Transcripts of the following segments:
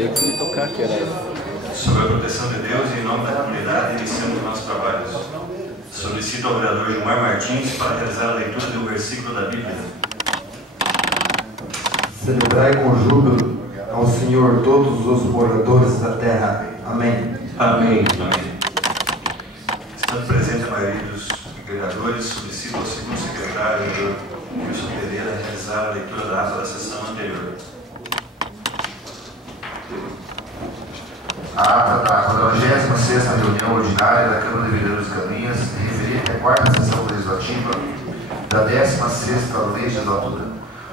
Eu fui tocar que era... Sobre a proteção de Deus e em nome da comunidade, iniciamos nossos trabalhos. Solicito ao vereador Gilmar Martins para realizar a leitura do versículo da Bíblia. Celebrai com júbilo ao Senhor todos os moradores da terra. Amém. Amém. Amém. Estando presente a maioria dos vereadores, solicito ao segundo secretário, Wilson Pereira, realizar a leitura da ata da sessão anterior. A ata da 46ª reunião ordinária da Câmara de Vereadores de Canoinhas, referente à quarta sessão legislativa da 16ª legislatura,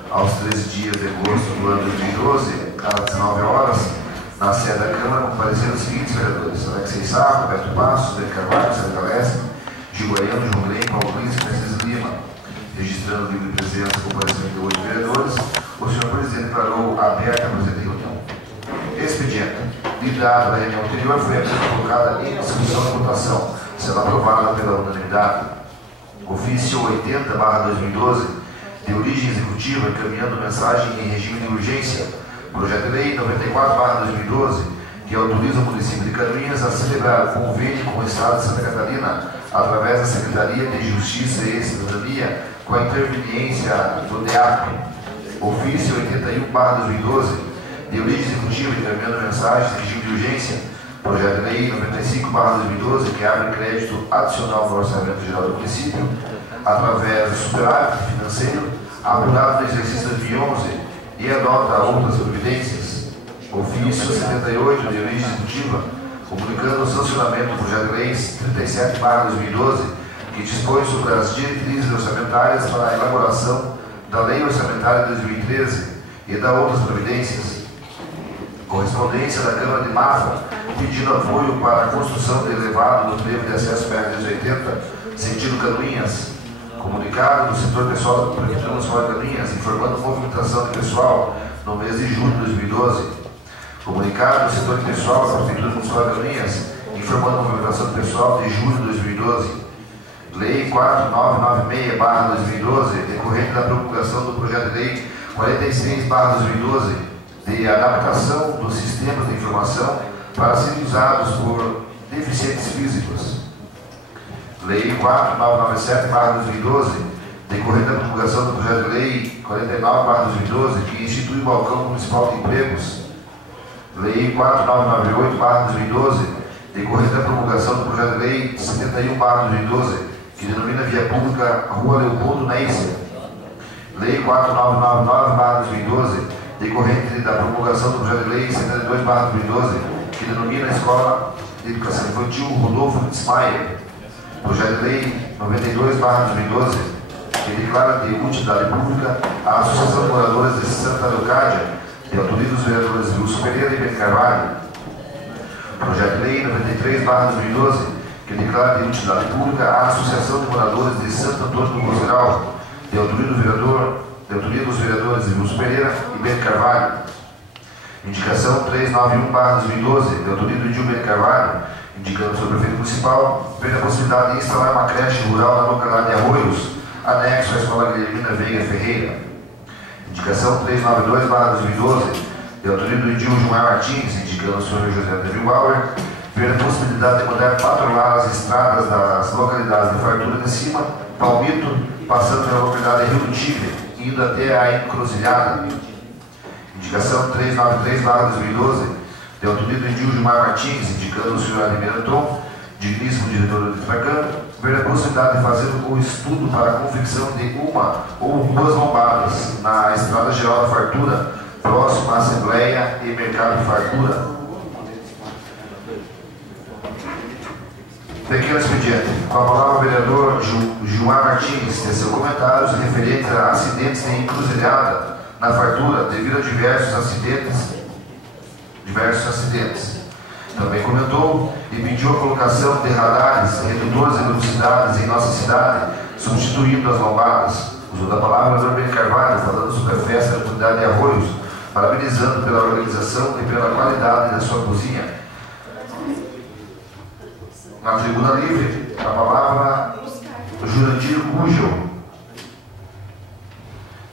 aos 13 dias de agosto do ano 2012, às 19 horas, na sede da Câmara, compareceram os seguintes vereadores: Alexei Sá, Roberto Passos, Dani Carvalho, Sérgio Galeschi, Gil Goiano, João Grem, Paulo Lins e Francisco Lima. Registrando o livro de presença com comparecimento de 8 vereadores, o senhor presidente declarou aberta a presente reunião. Expediente. Liderada da reunião anterior, foi colocada em discussão e votação, sendo aprovada pela unanimidade. Ofício 80/2012, de origem executiva, encaminhando mensagem em regime de urgência. Projeto de Lei 94/2012, que autoriza o município de Canoinhas a celebrar convênio com o Estado de Santa Catarina, através da Secretaria de Justiça e Cidadania, com a interveniência do DEAP. Ofício 81/2012, de origem executiva, encaminhando mensagens em regime de urgência. Projeto de Lei 95/2012, que abre crédito adicional no Orçamento Geral do município, através do superávit financeiro, apurado no exercício 2011, e adota outras providências. Ofício 78, de origem executiva, comunicando o sancionamento do Projeto de Lei 37/2012, que dispõe sobre as diretrizes orçamentárias para a elaboração da Lei Orçamentária de 2013 e da outras providências. Correspondência da Câmara de Mafra, pedindo apoio para a construção de elevado no trevo de acesso PR-280, sentido Canoinhas. Comunicado do setor pessoal da Prefeitura Municipal de Canoinhas, informando movimentação de pessoal no mês de julho de 2012. Comunicado do setor pessoal da Prefeitura Municipal de Canoinhas, informando movimentação de pessoal de julho de 2012. Lei 4996/2012, decorrente da promulgação do projeto de Lei 46/2012, de adaptação dos sistemas de informação para serem usados por deficientes físicos. Lei 4997/2012, decorrente da promulgação do projeto de Lei 49/2012, que institui o Balcão Municipal de Empregos. Lei 4998/2012, decorrente da promulgação do projeto de Lei 71/2012, que denomina via pública Rua Leopoldo Neisser. Lei 4999/2012, decorrente da promulgação do projeto de Lei 72/2012, que denomina a Escola de Educação Infantil Rodolfo Witzmaier. Projeto de Lei 92/2012, que declara de utilidade pública a Associação de Moradores de Santa Leocádia, de autoria dos vereadores Wilson Pereira e Dani Carvalho. Projeto de Lei 93/2012, que declara de utilidade pública a Associação de Moradores de Santo Antônio do Roseral, de autoria dos vereadores Wilson Pereira e Bento Carvalho. Indicação 391/2012, de autoria do Edil Bento Carvalho, indicando sobre o prefeito municipal, vendo a possibilidade de instalar uma creche rural na localidade de Arroios, anexo à Escola Guilhermina Veiga Ferreira. Indicação 392/2012, de autoria do Edil Gilmar Martins, indicando o senhor José David Bauer, vendo a possibilidade de mandar patrulhar as estradas das localidades de Fartura de Cima, Palmito, passando pela localidade de Rio do Tigre, indo até a Encruzilhada. Indicação 393/2012, de autoria do Edil Gilmar Martins, indicando o senhor Ademir Anton, digníssimo diretor do Tracan, ver a possibilidade de fazer o estudo para a confecção de uma ou duas lombadas na Estrada Geral da Fartura, próximo à Assembleia e Mercado de Fartura. Pequeno expediente. Com a palavra o vereador Gilmar Martins, tem seus comentários referentes a acidentes em encruzilhada na Fartura, devido a diversos acidentes. Também comentou e pediu a colocação de radares redutores de velocidades em nossa cidade, substituindo as lombadas. Usou da palavra o vereador Bento Carvalho, falando sobre a festa da comunidade de Arroios, parabenizando pela organização e pela qualidade da sua cozinha. Na tribuna livre, a palavra Jurandir Ugel,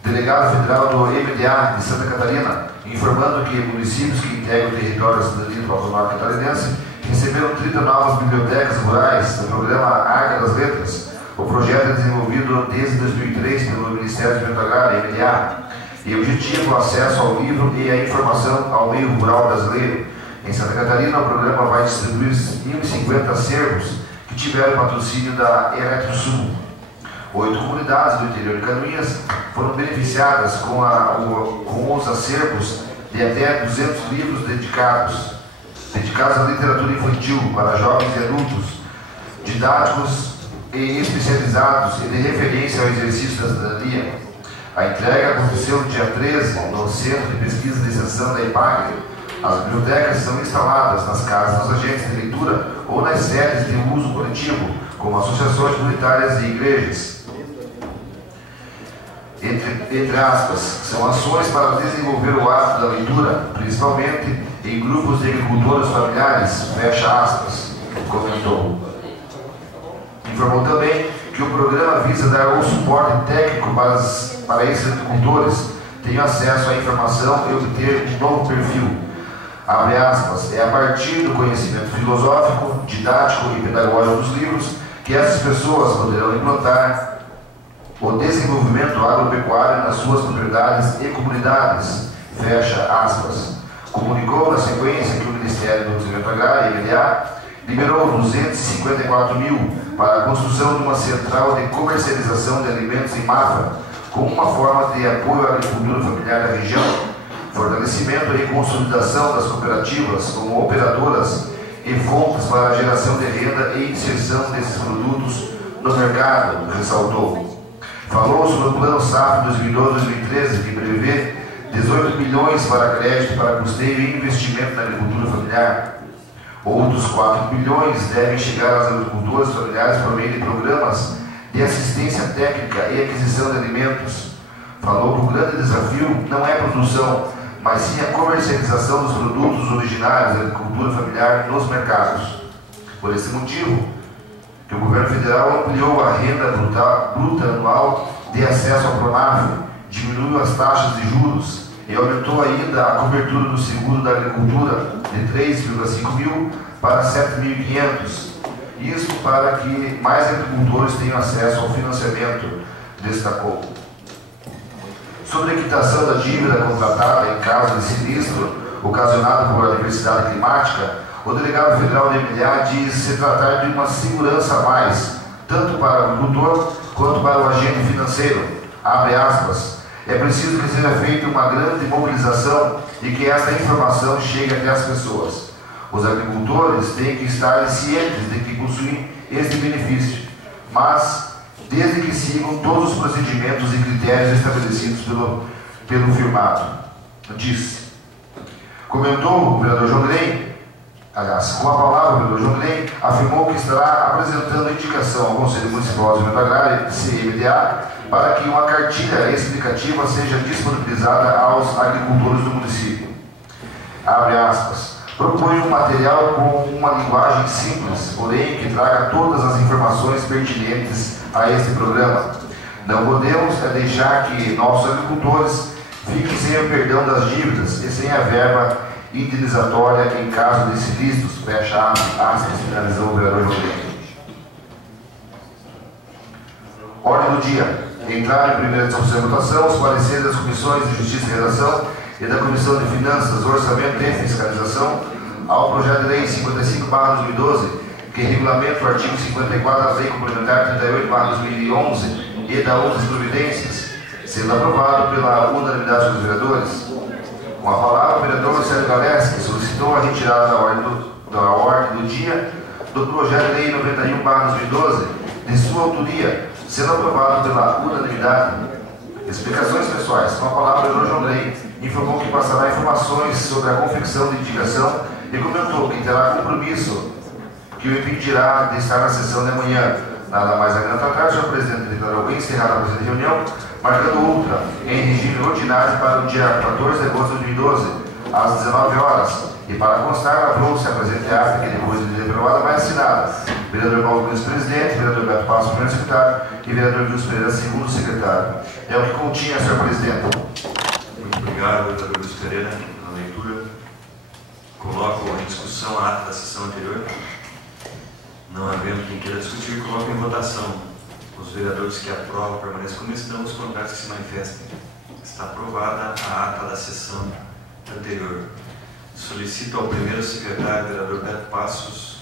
delegado federal do MDA de Santa Catarina, informando que municípios que integram o território da cidadania do Automóvel Catarinense receberam 30 novas bibliotecas rurais do programa Arca das Letras. O projeto é desenvolvido desde 2003 pelo Ministério do Desenvolvimento Agrário, MDA, e objetiva o acesso ao livro e a informação ao meio rural brasileiro. Em Santa Catarina, o programa vai distribuir 1.050 acervos que tiveram patrocínio da Eletrosul. 8 comunidades do interior de Canoinhas foram beneficiadas com os acervos de até 200 livros dedicados à literatura infantil para jovens e adultos, didáticos e especializados e de referência ao exercício da cidadania. A entrega aconteceu no dia 13, no Centro de Pesquisa de Extensão da IPAGRE. As bibliotecas são instaladas nas casas dos agentes de leitura ou nas sedes de uso coletivo, como associações comunitárias e igrejas. Entre aspas, são ações para desenvolver o hábito da leitura, principalmente em grupos de agricultores familiares, fecha aspas, comentou. Informou também que o programa visa dar um suporte técnico para esses agricultores tenham acesso à informação e obter um novo perfil. Abre aspas, é a partir do conhecimento filosófico, didático e pedagógico dos livros que essas pessoas poderão implantar o desenvolvimento agropecuário nas suas propriedades e comunidades, fecha aspas. Comunicou na sequência que o Ministério do Desenvolvimento Agrário, MDA, liberou 254 mil para a construção de uma central de comercialização de alimentos em Mafra, como uma forma de apoio à agricultura familiar da região, fortalecimento e consolidação das cooperativas como operadoras e fontes para a geração de renda e inserção desses produtos no mercado, ressaltou. Falou sobre o Plano Safra 2012-2013, que prevê 18 bilhões para crédito para custeio e investimento na agricultura familiar. Outros 4 bilhões devem chegar aos agricultores familiares por meio de programas de assistência técnica e aquisição de alimentos. Falou que o grande desafio não é a produção, mas sim a comercialização dos produtos originários da agricultura familiar nos mercados. Por esse motivo, que o governo federal ampliou a renda bruta anual de acesso ao Pronaf, diminuiu as taxas de juros e aumentou ainda a cobertura do seguro da agricultura de 3,5 mil para 7.500. Isso para que mais agricultores tenham acesso ao financiamento, destacou. Sobre a quitação da dívida contratada em caso de sinistro ocasionado por adversidade climática, o delegado federal de MDA diz se tratar de uma segurança a mais, tanto para o agricultor quanto para o agente financeiro. Abre aspas, é preciso que seja feita uma grande mobilização e que esta informação chegue até as pessoas. Os agricultores têm que estar cientes de que possuem este benefício, mas desde que sigam todos os procedimentos e critérios estabelecidos pelo firmado. Disse. Comentou o vereador João Grem. Aliás, com a palavra, o vereador João Grem afirmou que estará apresentando indicação ao Conselho Municipal de Desenvolvimento Agrário, CMDA, para que uma cartilha explicativa seja disponibilizada aos agricultores do município. Abre aspas. Propõe um material com uma linguagem simples, porém que traga todas as informações pertinentes a este programa. Não podemos deixar que nossos agricultores fiquem sem o perdão das dívidas e sem a verba indenizatória em caso de sinistros, fecha aspas, finalizou o vereador Rodrigues. Ordem do dia. Entraram em primeira discussão e votação os pareceres das comissões de Justiça e Redação e da Comissão de Finanças, Orçamento e Fiscalização ao projeto de lei 55/2012, que regulamenta o artigo 54 da Lei Complementar 38/2011 e da outras providências, sendo aprovado pela unanimidade dos vereadores. Com a palavra, o vereador Sérgio Galeski solicitou a retirada da ordem do dia do projeto de lei 91/2012 de sua autoria, sendo aprovado pela unanimidade. Explicações pessoais. Com a palavra, o vereador João Grem informou que passará informações sobre a confecção de indicação e comentou que terá compromisso que o impedirá de estar na sessão de amanhã. Nada mais adianta atrás, o senhor presidente declarou encerrada a presente reunião, marcando outra em regime ordinário para o dia 14 de agosto de 2012, às 19 horas. E para constar, aprovou-se a presente ata, que depois de aprovada vai assinada. Vereador Paulo Nunes, presidente, vereador Beto Passos, primeiro secretário, e vereador Vilso Pereira, segundo secretário. É o que continha, senhor presidente. Muito obrigado. Obrigado, vereador Luiz Pereira, pela leitura. Coloco em discussão a ata da sessão anterior. Não havendo quem queira discutir, coloco em votação. Os vereadores que aprovam permanecem como estão, os contrários que se manifestem. Está aprovada a ata da sessão anterior. Solicito ao primeiro secretário, vereador Beto Passos,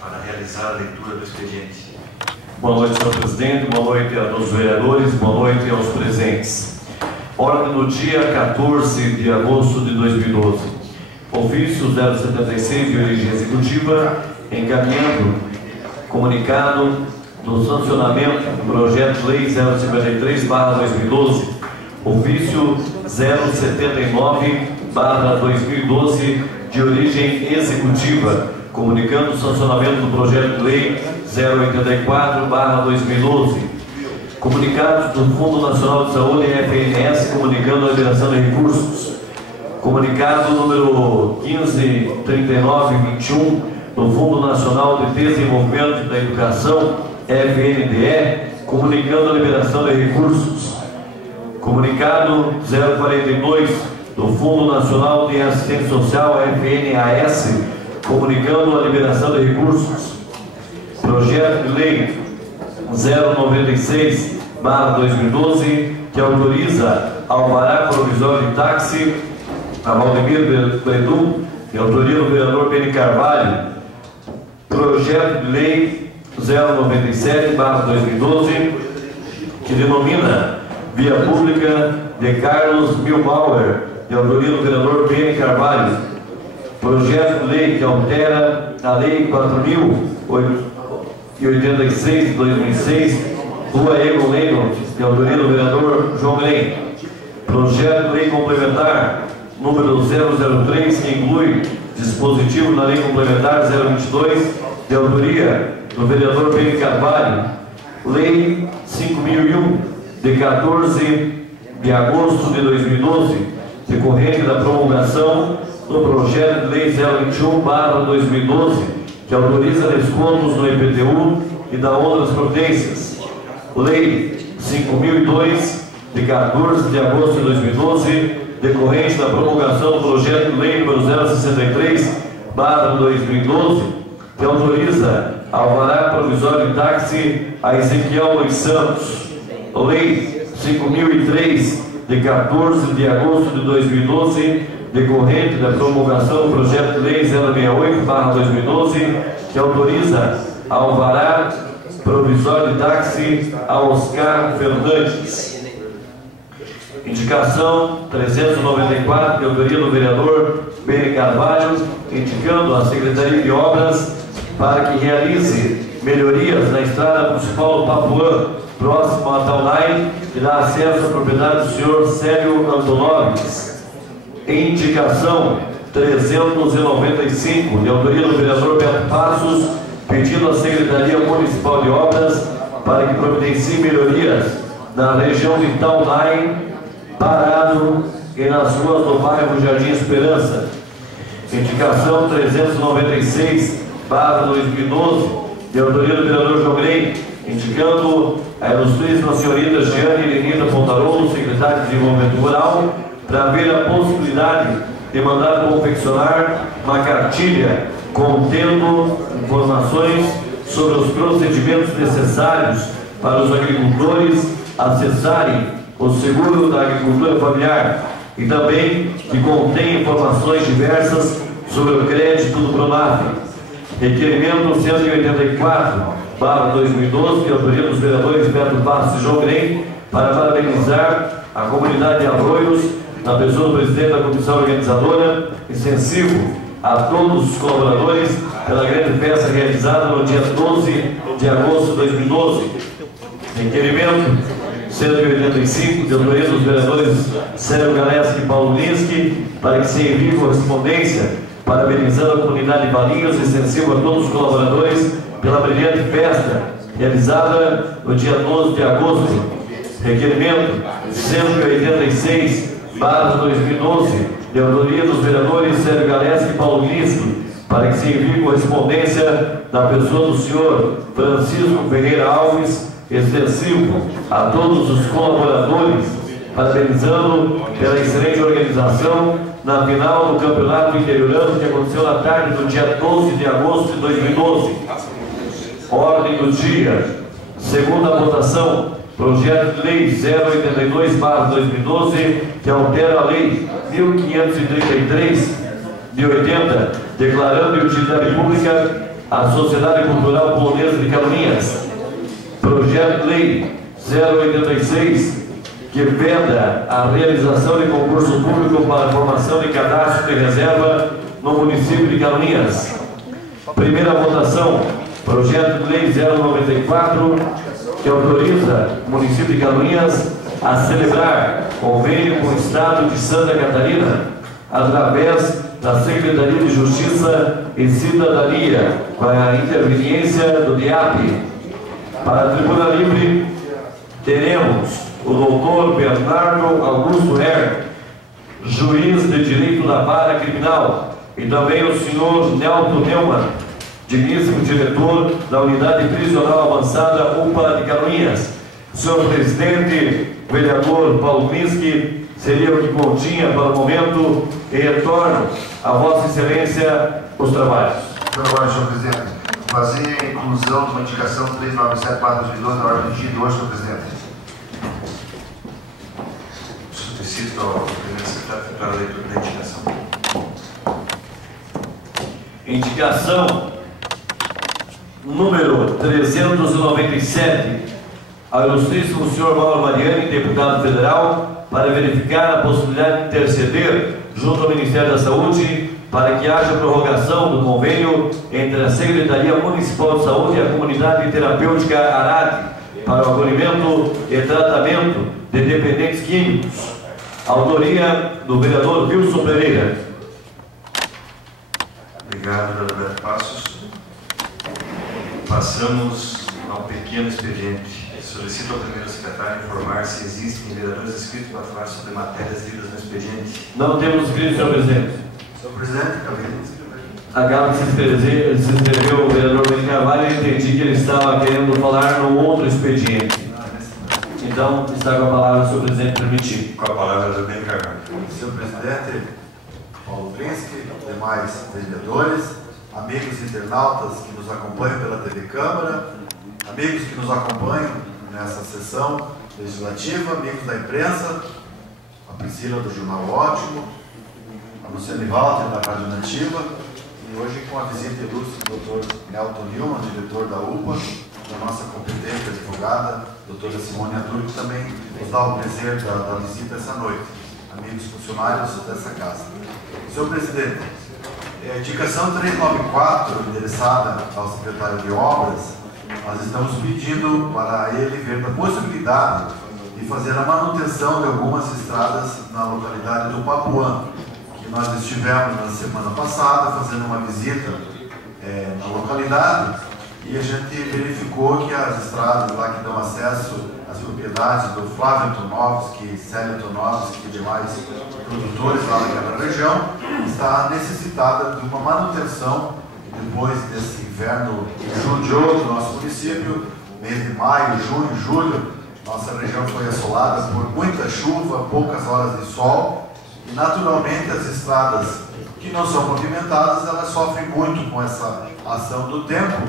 para realizar a leitura do expediente. Boa noite, senhor presidente. Boa noite a todos os vereadores. Boa noite aos presentes. Ordem do dia 14 de agosto de 2012. Ofício 076 de origem executiva, encaminhando comunicado do sancionamento do projeto de lei 053/2012, ofício 079/2012 de origem executiva, comunicando o sancionamento do projeto de lei 084/2012. Comunicados do Fundo Nacional de Saúde, FNS, comunicando a liberação de recursos. Comunicado número 153921 do Fundo Nacional de Desenvolvimento da Educação, FNDE, comunicando a liberação de recursos. Comunicado 042 do Fundo Nacional de Assistência Social, FNAS, comunicando a liberação de recursos. Projeto de lei 096/2012, que autoriza alvará provisório de táxi a Valdemir Bredu, de autoria do vereador Beni Carvalho. Projeto de lei 097/2012, que denomina Via Pública de Carlos Milbauer, de autoria do vereador Beni Carvalho. Projeto de lei que altera a Lei 4.086 de 2006, Rua Egon Leno, de autoria do vereador João Grem. Projeto de lei complementar número 003, que inclui dispositivo na Lei Complementar 022, de autoria do vereador Beni Carvalho. Lei 5.001, de 14 de agosto de 2012, decorrente da promulgação do projeto de lei 021/2012, que autoriza descontos no IPTU e da outras providências. Lei 5.002, de 14 de agosto de 2012, decorrente da promulgação do projeto de lei número 063/2012, que autoriza alvará provisório de táxi a Ezequiel Luiz Santos. Lei 5.003, de 14 de agosto de 2012, decorrente da promulgação do projeto de lei 068/2012, que autoriza alvará provisório de táxi a Oscar Fernandes. Indicação 394, de autoria do vereador Beni Carvalho, indicando a Secretaria de Obras para que realize melhorias na estrada principal do Papuã, próximo a Taunay, que dá acesso à propriedade do senhor Célio Antonoves. Indicação 395, de autoria do vereador Beto Passos, pedindo à Secretaria Municipal de Obras para que providencie melhorias na região de Taunay, Parado e nas ruas do bairro Jardim Esperança. Indicação 396/2012, de autoria do vereador João Grem, indicando a ilustríssima senhorita Jeane Elenita Pontarolo, secretária de Desenvolvimento Rural, para ver a possibilidade de mandar confeccionar uma cartilha contendo informações sobre os procedimentos necessários para os agricultores acessarem o seguro da agricultura familiar e também que contém informações diversas sobre o crédito do Pronaf. Requerimento 184/2012, de autoria dos vereadores Beto Passos e João Grem, para parabenizar a comunidade de Arroios, na pessoa do presidente da comissão organizadora, extensivo a todos os colaboradores pela grande festa realizada no dia 12 de agosto de 2012. Requerimento 185, de autoria dos vereadores Sérgio Galeski e Paulo Linsky, para que se envie correspondência parabenizando a comunidade de Valinhos, extensivo a todos os colaboradores pela brilhante festa realizada no dia 12 de agosto. Requerimento 186/2012, de autoria dos vereadores Sérgio Galeski e Paulo Linsky, para que se envie correspondência da pessoa do senhor Francisco Ferreira Alves, extensivo a todos os colaboradores parabenizando pela excelente organização na final do Campeonato Interiorano que aconteceu na tarde do dia 12 de agosto de 2012. Ordem do dia. Segunda votação, projeto de lei 082/2012, que altera a lei 1533 de 80, declarando de utilidade pública a Sociedade Cultural Polonesa de Canoinhas. Projeto de lei 086, que veda a realização de concurso público para a formação de cadastro de reserva no município de Canoinhas. Primeira votação, projeto de lei 094, que autoriza o município de Canoinhas a celebrar convênio com o Estado de Santa Catarina através da Secretaria de Justiça e Cidadania, com a interveniência do DIAP. Para a Tribuna Livre, teremos o doutor Bernardo Augusto Herr, juiz de direito da vara criminal, e também o senhor Nelton Neumann, digníssimo diretor da Unidade Prisional Avançada UPA de Canoinhas. Senhor presidente, vereador Paulo Miski, seria o que continha para o momento e retorno a Vossa Excelência os trabalhos. Agora, senhor presidente, fazer a inclusão de uma indicação 397/2012 na ordem do dia de hoje, senhor presidente. Solicito ao primeiro secretário para a leitura da indicação. Indicação número 397 ao ilustríssimo senhor Mauro Mariani, deputado federal, para verificar a possibilidade de interceder junto ao Ministério da Saúde para que haja prorrogação do convênio entre a Secretaria Municipal de Saúde e a Comunidade Terapêutica Arade para o acolhimento e tratamento de dependentes químicos. Autoria do vereador Wilson Pereira. Obrigado, vereador Alberto Passos. Passamos ao pequeno expediente. Solicito ao primeiro secretário informar se existem vereadores inscritos para falar sobre matérias lidas no expediente. Não temos inscritos, senhor presidente. Senhor presidente, acabei de inscrever. Acaba de se inscreveu o vereador Benito Carvalho e entendi que ele estava querendo falar no outro expediente. Então, está com a palavra, senhor presidente, permitir. Com a palavra, vereador Benito Carvalho. Senhor presidente, Paulo Brinski, demais vereadores, amigos internautas que nos acompanham pela TV Câmara, amigos que nos acompanham nessa sessão legislativa, amigos da imprensa, a Priscila do Jornal Ótimo, a Luciane Walter da Rádio Nativa, e hoje com a visita ilustre do Dr. Nelton Neumann, diretor da UPA, da nossa competente advogada, doutora Simone Adur, que também nos dá o prazer da visita essa noite, amigos funcionários dessa casa. Senhor presidente, a indicação 394, endereçada ao secretário de Obras, nós estamos pedindo para ele ver a possibilidade de fazer a manutenção de algumas estradas na localidade do Papuã, que nós estivemos na semana passada fazendo uma visita na localidade e a gente verificou que as estradas lá que dão acesso às propriedades do Flávio Antonovski, Célio Antonovski e demais produtores lá naquela região está necessitada de uma manutenção. Depois desse inverno injudioso do nosso município, mês de maio, junho, julho, nossa região foi assolada por muita chuva, poucas horas de sol e naturalmente as estradas que não são pavimentadas, elas sofrem muito com essa ação do tempo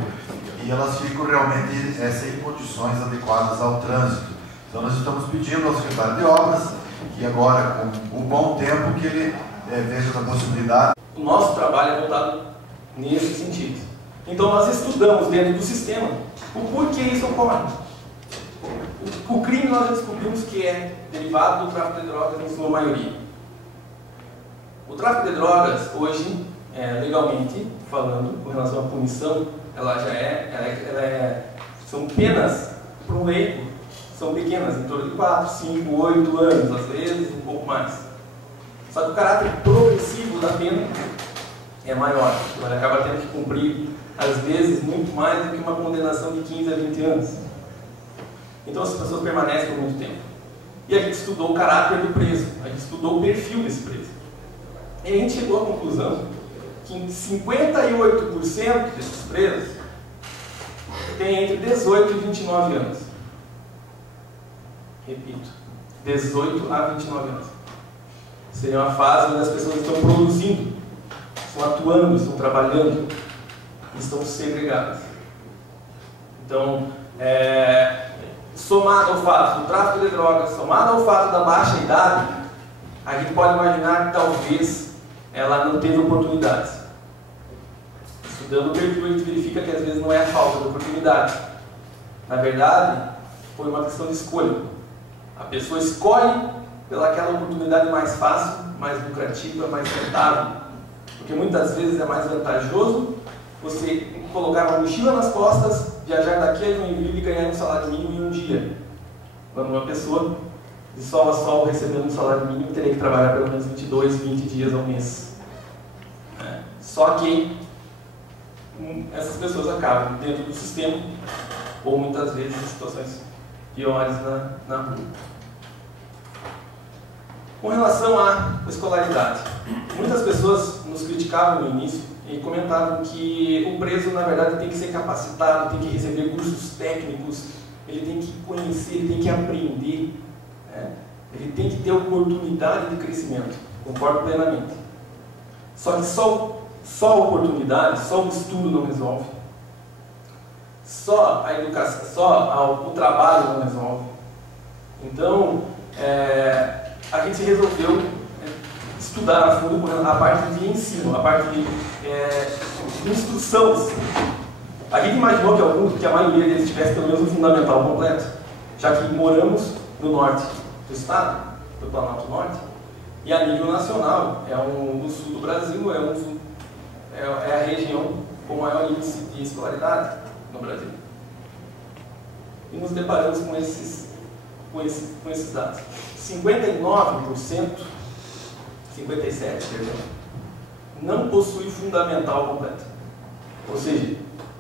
e elas ficam realmente sem condições adequadas ao trânsito. Então nós estamos pedindo ao secretário de Obras que agora, com o bom tempo, que ele veja a possibilidade. O nosso trabalho é voltado nesse sentido. Então nós estudamos dentro do sistema o porquê isso ocorre. O crime nós descobrimos que é derivado do tráfico de drogas em sua maioria. O tráfico de drogas hoje, legalmente falando, com relação à punição, são penas para um leigo, são pequenas, em torno de 4, 5, 8 anos, às vezes um pouco mais. Só que o caráter progressivo da pena é maior, ele acaba tendo que cumprir, às vezes, muito mais do que uma condenação de 15 a 20 anos. Então as pessoas permanecem por muito tempo. E a gente estudou o caráter do preso, a gente estudou o perfil desse preso. E a gente chegou à conclusão que 58% desses presos têm entre 18 e 29 anos. Repito, 18 a 29 anos. Seria uma fase onde as pessoas estão produzindo, estão atuando, estão trabalhando, estão segregadas. Então, somado ao fato do tráfico de drogas, somado ao fato da baixa idade, a gente pode imaginar que talvez ela não teve oportunidades. Estudando o perfil, a gente verifica que às vezes não é a falta de oportunidade. Na verdade, foi uma questão de escolha. A pessoa escolhe pelaquela oportunidade mais fácil, mais lucrativa, mais rentável. Porque muitas vezes é mais vantajoso você colocar uma mochila nas costas, viajar daqui a Joinville e ganhar um salário mínimo em um dia. Quando uma pessoa de sol a sol recebendo um salário mínimo teria que trabalhar pelo menos 22, 20 dias ao mês. Só que essas pessoas acabam dentro do sistema ou muitas vezes em situações piores na rua. Com relação à escolaridade, muitas pessoas nos criticavam no início e comentavam que o preso, na verdade, tem que ser capacitado, tem que receber cursos técnicos, ele tem que conhecer, ele tem que aprender, né? Ele tem que ter oportunidade de crescimento. Concordo plenamente. Só que só a oportunidade, só o estudo não resolve. Só a educação, só o trabalho não resolve. Então, a gente resolveu estudar a fundo a parte de ensino, a parte de instrução. A gente imaginou que a maioria deles tivesse pelo menos um fundamental completo, já que moramos no norte do estado, do Planalto Norte, e a nível nacional, no sul do Brasil, é a região com maior índice de escolaridade no Brasil. E nos deparamos com esses dados. 59%, 57%, perdão, não possui fundamental completo. Ou seja,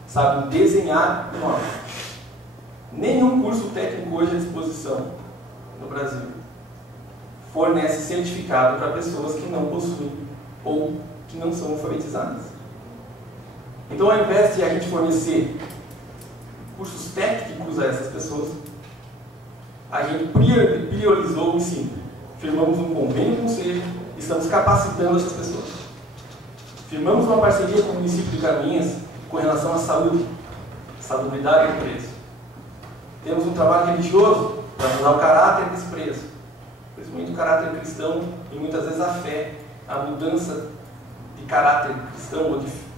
sabe desenhar o nome. Nenhum curso técnico hoje à disposição no Brasil fornece certificado para pessoas que não possuem ou que não são alfabetizadas. Então, ao invés de a gente fornecer cursos técnicos a essas pessoas, a gente priorizou o ensino. Firmamos um convênio com o SEJA e estamos capacitando essas pessoas. Firmamos uma parceria com o município de Canoinhas com relação à saúde, salubridade do preso. Temos um trabalho religioso para mudar o caráter desse preso, principalmente o caráter cristão e muitas vezes a fé, a mudança de caráter cristão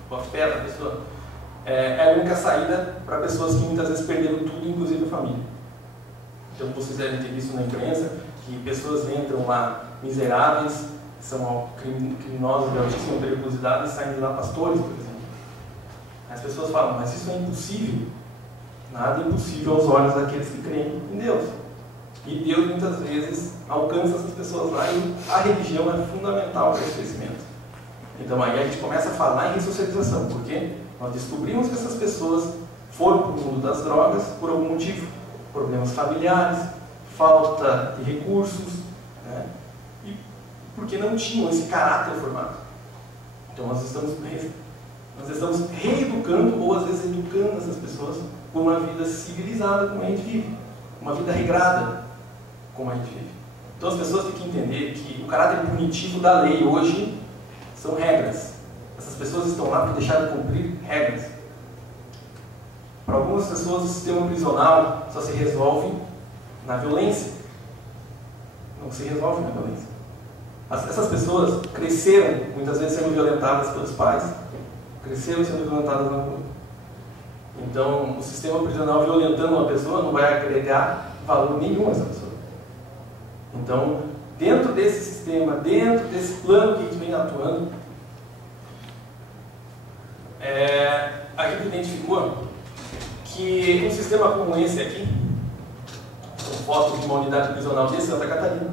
ou a fé da pessoa é a única saída para pessoas que muitas vezes perderam tudo, inclusive a família. Então vocês devem ter visto na imprensa que pessoas entram lá miseráveis, são criminosos de altíssima periculosidade e saem de lá pastores, por exemplo. As pessoas falam, mas isso é impossível. Nada é impossível aos olhos daqueles que creem em Deus. E Deus muitas vezes alcança essas pessoas lá e a religião é fundamental para esse crescimento. Então aí a gente começa a falar em ressocialização, porque nós descobrimos que essas pessoas foram para o mundo das drogas por algum motivo. Problemas familiares, falta de recursos, né? E porque não tinham esse caráter formado. Então nós estamos reeducando ou às vezes educando essas pessoas por uma vida civilizada como a gente vive, uma vida regrada como a gente vive. Então as pessoas têm que entender que o caráter punitivo da lei hoje são regras. Essas pessoas estão lá para deixar de cumprir regras. Para algumas pessoas o sistema prisional só se resolve na violência. Não se resolve na violência. Essas pessoas cresceram, muitas vezes sendo violentadas pelos pais, cresceram sendo violentadas na rua. Então, o sistema prisional violentando uma pessoa não vai agregar valor nenhum a essa pessoa. Então, dentro desse sistema, dentro desse plano que a gente vem atuando, a gente identificou que um sistema como esse aqui, com fotos de uma unidade prisional de Santa Catarina,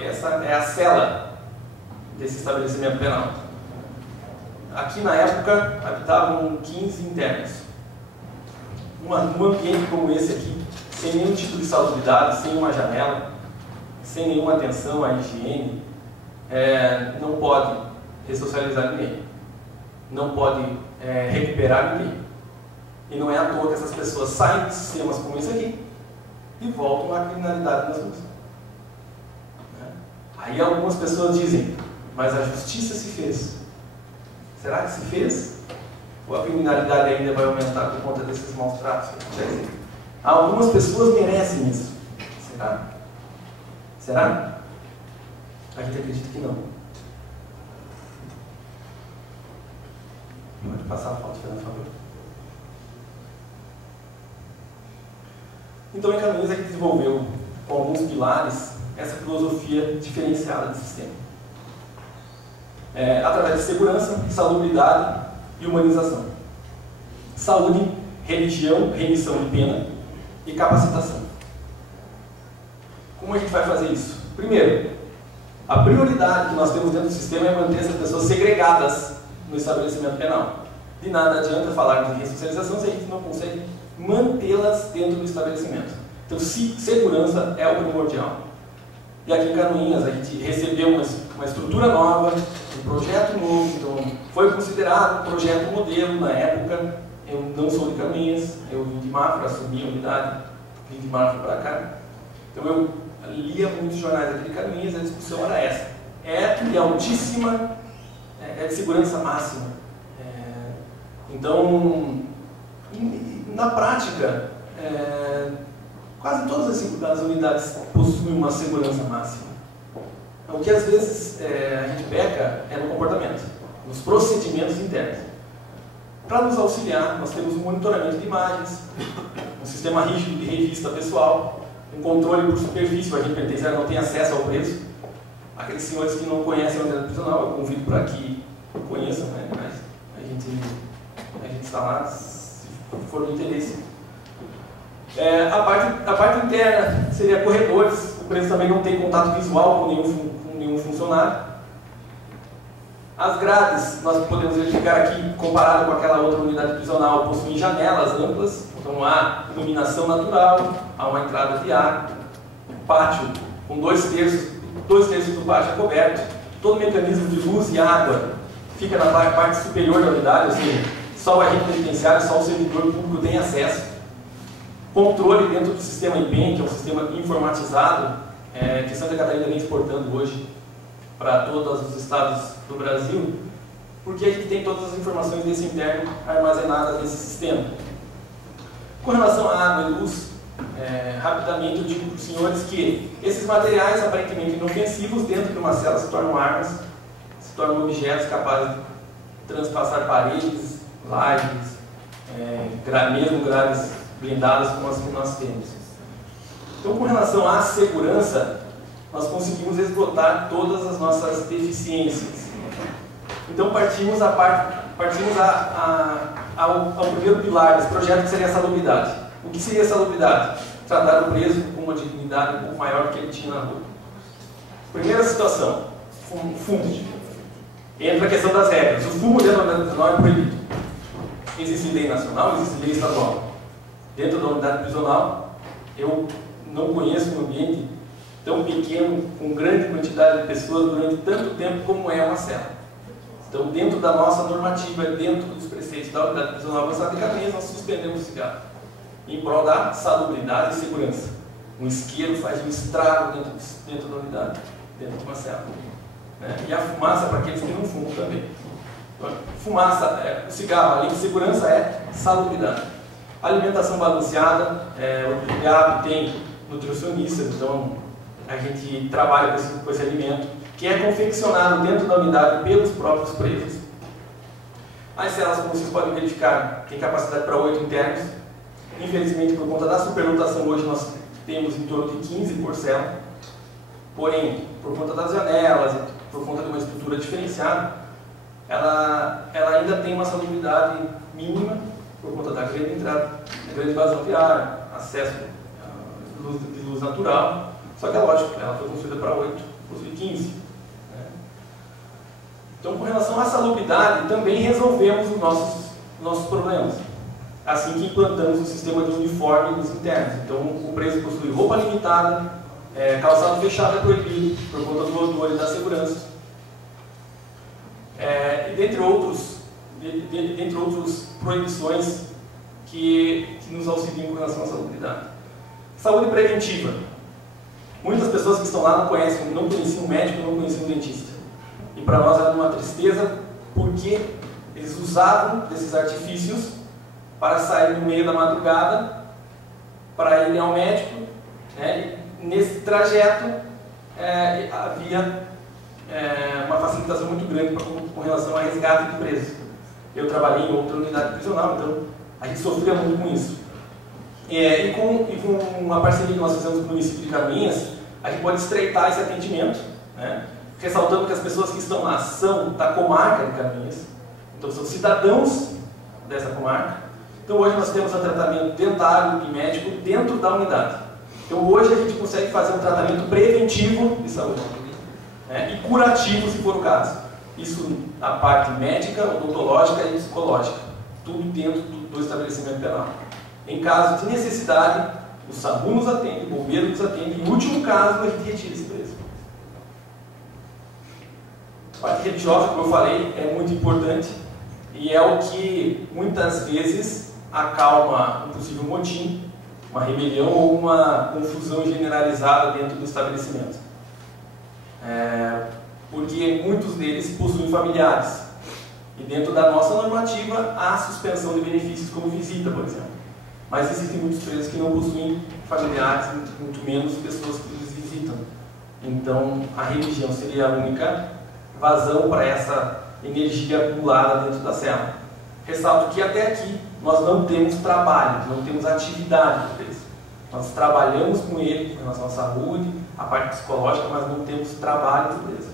essa é a cela desse estabelecimento penal. Aqui na época habitavam 15 internos. Um ambiente como esse aqui, sem nenhum tipo de salubridade, sem uma janela, sem nenhuma atenção à higiene, não pode ressocializar ninguém, não pode recuperar ninguém. E não é à toa que essas pessoas saem de sistemas como esse aqui e voltam à criminalidade nas ruas. Aí algumas pessoas dizem, mas a justiça se fez. Será que se fez? Ou a criminalidade ainda vai aumentar por conta desses maus tratos? Algumas pessoas merecem isso. Será? Será? A gente acredita que não. Pode passar a foto, por favor. Então, em Canoinhas, a gente desenvolveu, com alguns pilares, essa filosofia diferenciada do sistema. Através de segurança, salubridade e humanização. Saúde, religião, remissão de pena e capacitação. Como a gente vai fazer isso? Primeiro, a prioridade que nós temos dentro do sistema é manter essas pessoas segregadas no estabelecimento penal. De nada adianta falar de ressocialização se a gente não consegue mantê-las dentro do estabelecimento. Então, segurança é o primordial. E aqui em Canoinhas a gente recebeu uma estrutura nova, um projeto novo, então foi considerado um projeto modelo na época. Eu não sou de Canoinhas, eu vim de Mafra, assumi a unidade, vim de Mafra para cá. Então eu lia muitos jornais aqui de Canoinhas, a discussão era essa. É de altíssima, é de segurança máxima. Então, na prática, quase todas as unidades possuem uma segurança máxima. O que às vezes a gente peca é no comportamento, nos procedimentos internos. Para nos auxiliar, nós temos um monitoramento de imagens, um sistema rígido de revista pessoal, um controle por superfície, o agente penitenciário não tem acesso ao preso. Aqueles senhores que não conhecem a unidade prisional, eu convido para que conheçam, né? Mas a gente está lá, se for do interesse. A parte interna seria corredores, o preso também não tem contato visual com nenhum funcionário. As grades, nós podemos verificar aqui, comparado com aquela outra unidade prisional, possuem janelas amplas, então há iluminação natural, há uma entrada de ar, o pátio com 2/3 do pátio é coberto, todo mecanismo de luz e água fica na parte superior da unidade, ou seja, só o agente penitenciário, só o servidor público tem acesso. Controle dentro do sistema IPEM, que é um sistema informatizado, que Santa Catarina vem exportando hoje para todos os estados do Brasil, porque a gente tem todas as informações desse interno armazenadas nesse sistema. Com relação à água e luz, rapidamente eu digo para os senhores que esses materiais aparentemente inofensivos dentro de uma cela se tornam armas, se tornam objetos capazes de transpassar paredes, lajes, mesmo grades blindadas como as que nós temos. Então, com relação à segurança, nós conseguimos esgotar todas as nossas deficiências. Então, partimos ao primeiro pilar desse projeto, que seria a salubridade. O que seria a salubridade? Tratar o preso com uma dignidade um pouco maior do que ele tinha na rua. Primeira situação, fumo. Entra a questão das regras. O fumo dentro da unidade prisional é proibido. Existe lei nacional, existe lei estadual. Dentro da unidade prisional, eu não conheço um ambiente tão pequeno, com grande quantidade de pessoas durante tanto tempo como é uma cela. Então, dentro da nossa normativa, dentro dos preceitos da unidade prisional avançada de Canoinhas, nós suspendemos o cigarro, em prol da salubridade e segurança. Um isqueiro faz um estrago dentro da unidade, dentro de uma cela. E a fumaça, para aqueles que não fumam também. Então, fumaça, o cigarro, além de segurança, é salubridade. Alimentação balanceada, o IAP tem nutricionistas, então a gente trabalha com esse alimento, que é confeccionado dentro da unidade pelos próprios presos. As celas, como vocês podem verificar, tem capacidade para 8 internos. Infelizmente, por conta da superlotação, hoje nós temos em torno de 15 por cela. Porém, por conta das janelas, por conta de uma estrutura diferenciada, ela ainda tem uma salubridade mínima, por conta da grande entrada, da grande vazão de ar, acesso de luz natural. Só que é lógico, ela foi construída para 8, possui 15. Então, com relação à salubridade, também resolvemos os nossos problemas. Assim que implantamos o sistema de uniforme nos internos. Então, o preso possui roupa limitada, calçado fechado é proibido, por conta do odor e da segurança. E dentre outras proibições que nos auxiliam com relação à salubridade. Saúde preventiva. Muitas pessoas que estão lá não conheciam um médico, não conheciam um dentista. E para nós era uma tristeza, porque eles usavam desses artifícios para sair no meio da madrugada, para ir ao médico, né? E nesse trajeto havia uma facilitação muito grande com relação a resgate de presos. Eu trabalhei em outra unidade prisional, então a gente sofria muito com isso. E com uma parceria que nós fizemos com o município de Canoinhas, a gente pode estreitar esse atendimento, né? Ressaltando que as pessoas que estão lá são da comarca de Canoinhas, então são cidadãos dessa comarca. Então hoje nós temos um tratamento dentário e médico dentro da unidade. Então hoje a gente consegue fazer um tratamento preventivo de saúde, né? E curativo, se for o caso. Isso a parte médica, odontológica e psicológica, tudo dentro do estabelecimento penal. Em caso de necessidade, o SAMU nos atende, o bombeiro nos atende, e em último caso a gente retira esse preso. A parte religiosa, como eu falei, é muito importante e é o que muitas vezes acalma um possível motim, uma rebelião ou uma confusão generalizada dentro do estabelecimento. Porque muitos deles possuem familiares. E dentro da nossa normativa há suspensão de benefícios como visita, por exemplo. Mas existem muitos presos que não possuem familiares, muito menos pessoas que os visitam. Então a religião seria a única vazão para essa energia acumulada dentro da cela. Ressalto que até aqui nós não temos trabalho, não temos atividade do preso. Nós trabalhamos com ele em relação à saúde, a parte psicológica, mas não temos trabalho do preso.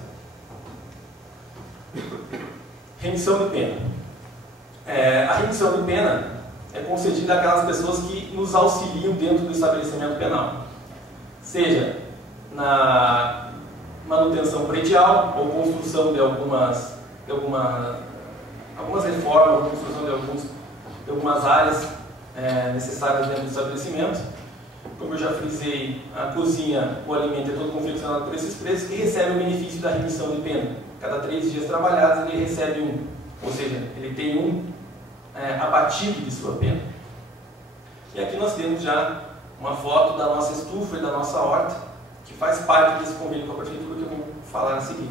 Remissão de pena. A remissão de pena é concedida àquelas pessoas que nos auxiliam dentro do estabelecimento penal, seja na manutenção predial ou construção de algumas reformas, ou construção de algumas áreas necessárias dentro do estabelecimento. Como eu já frisei, a cozinha, o alimento é todo confeccionado por esses presos que recebem o benefício da remissão de pena. Cada 3 dias trabalhados ele recebe um, ou seja, ele tem um abatido de sua pena. E aqui nós temos já uma foto da nossa estufa e da nossa horta, que faz parte desse convênio com a prefeitura que eu vou falar a seguir.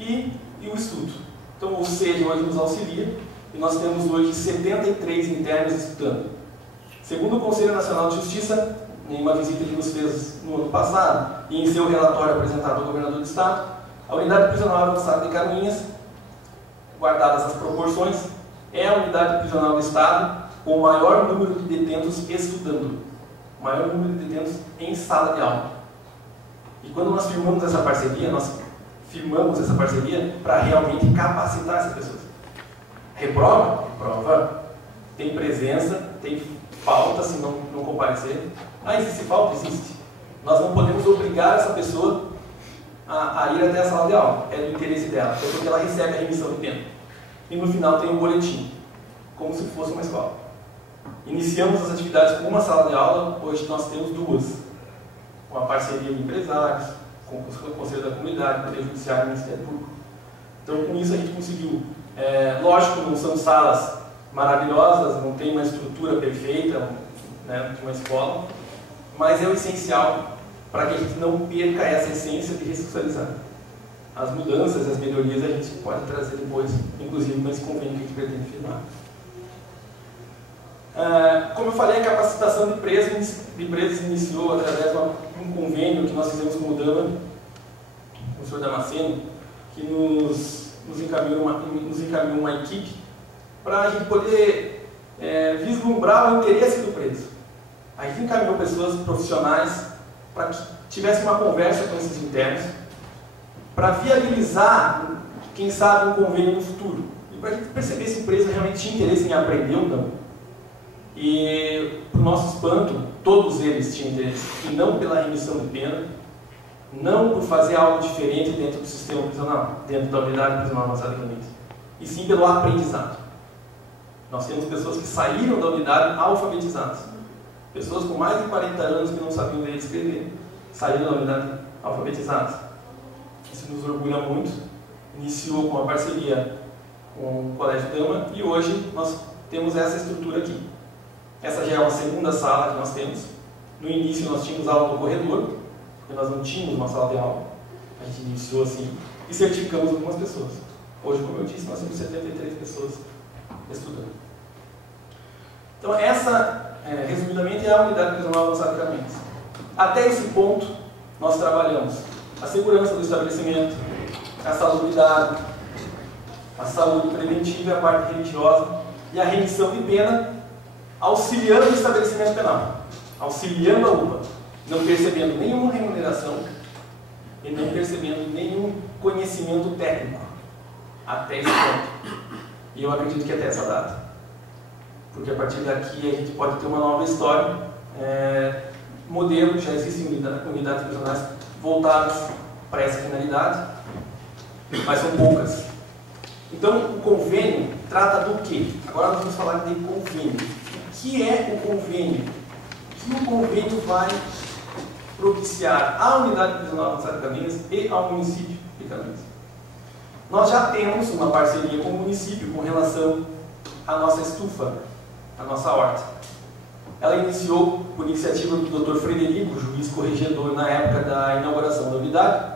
E o estudo. Então o SED hoje nos auxilia e nós temos hoje 73 internos estudando. Segundo o Conselho Nacional de Justiça, em uma visita que nos fez no ano passado e em seu relatório apresentado ao governador do estado, a unidade prisional avançada de Canoinhas, guardadas as proporções, é a unidade prisional do estado com o maior número de detentos estudando, o maior número de detentos em sala de aula. E quando nós firmamos essa parceria, para realmente capacitar essas pessoas. Reprova? Prova. Tem presença, tem falta se não comparecer. Existe falta? Existe. Nós não podemos obrigar essa pessoa a ir até a sala de aula. É do interesse dela, é porque ela recebe a remissão de pena. E no final tem um boletim, como se fosse uma escola. Iniciamos as atividades com uma sala de aula, hoje nós temos 2, com a parceria de empresários, com o Conselho da Comunidade, Poder Judiciário e Ministério Público. Então com isso a gente conseguiu, lógico, não são salas maravilhosas, não tem uma estrutura perfeita, né, de uma escola, mas é o essencial para que a gente não perca essa essência de ressocializar. As mudanças, as melhorias a gente pode trazer depois, inclusive nesse convênio que a gente pretende firmar. Como eu falei, a capacitação de presos iniciou através de um convênio que nós fizemos com o Dama, com o senhor Damasceno, que nos encaminhou uma equipe para a gente poder vislumbrar o interesse do preso. A gente encaminhou pessoas profissionais para que tivessem uma conversa com esses internos, para viabilizar, quem sabe, um convênio no futuro. E para a gente perceber se o preso realmente tinha interesse em aprender ou não. E, para o nosso espanto, todos eles tinham interesse, e não pela remissão de pena, não por fazer algo diferente dentro do sistema prisional, dentro da unidade prisional avançada de Canoinhas, e sim pelo aprendizado. Nós temos pessoas que saíram da unidade alfabetizadas. Pessoas com mais de 40 anos que não sabiam ler e escrever, saíram da unidade alfabetizadas. Isso nos orgulha muito. Iniciou com uma parceria com o Colégio Dama e hoje nós temos essa estrutura aqui. Essa já é uma segunda sala que nós temos. No início nós tínhamos aula no corredor, porque nós não tínhamos uma sala de aula. A gente iniciou assim e certificamos algumas pessoas. Hoje, como eu disse, nós temos 73 pessoas estudando. Então essa, resumidamente, é a unidade prisional avançada de Caminhas. Até esse ponto, nós trabalhamos a segurança do estabelecimento, a salubridade, a saúde preventiva e a parte religiosa e a remissão de pena, auxiliando o estabelecimento penal, auxiliando a UPA, não percebendo nenhuma remuneração e não percebendo nenhum conhecimento técnico até esse ponto. E eu acredito que até essa data. Porque a partir daqui a gente pode ter uma nova história, modelo, já existem unidades prisionais voltadas para essa finalidade, mas são poucas. Então, o convênio trata do quê? Agora nós vamos falar de convênio. O que é o convênio? O que o convênio vai propiciar à unidade prisional avançada de Caminhas e ao município de Caminhas? Nós já temos uma parceria com o município com relação à nossa estufa, à nossa horta. Ela iniciou por iniciativa do Dr. Frederico, juiz corregedor na época da inauguração da unidade,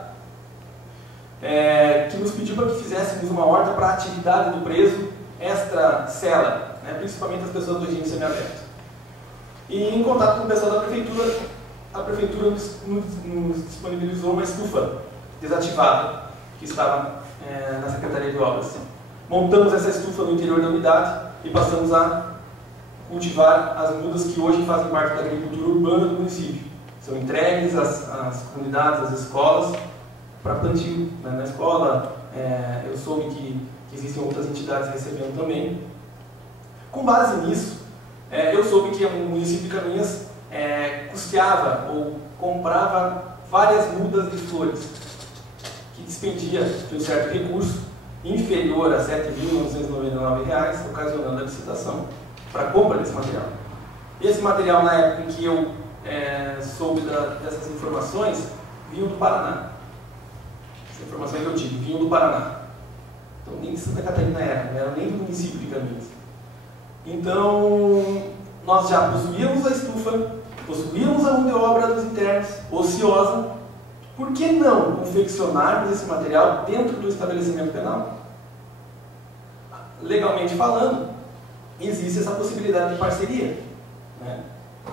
que nos pediu para que fizéssemos uma horta para a atividade do preso extra-cela, principalmente as pessoas do regime semiaberto. E em contato com o pessoal da prefeitura, a prefeitura nos disponibilizou uma estufa desativada, que estava na Secretaria de Obras. Montamos essa estufa no interior da unidade e passamos a cultivar as mudas que hoje fazem parte da agricultura urbana do município. São entregues às comunidades, às escolas, para plantio na escola. Eu soube que existem outras entidades recebendo também. Com base nisso, eu soube que o município de Caminhas custeava ou comprava várias mudas de flores, que despendia de um certo recurso inferior a R$ 7.999, ocasionando a licitação para a compra desse material. Esse material, na época em que eu soube dessas informações, vinha do Paraná. Essa informação que eu tive, vinha do Paraná. Então, nem de Santa Catarina era, não era nem do município de Caminhas. Então, nós já possuíamos a estufa, possuíamos a mão de obra dos internos, ociosa. Por que não confeccionarmos esse material dentro do estabelecimento penal? Legalmente falando, existe essa possibilidade de parceria.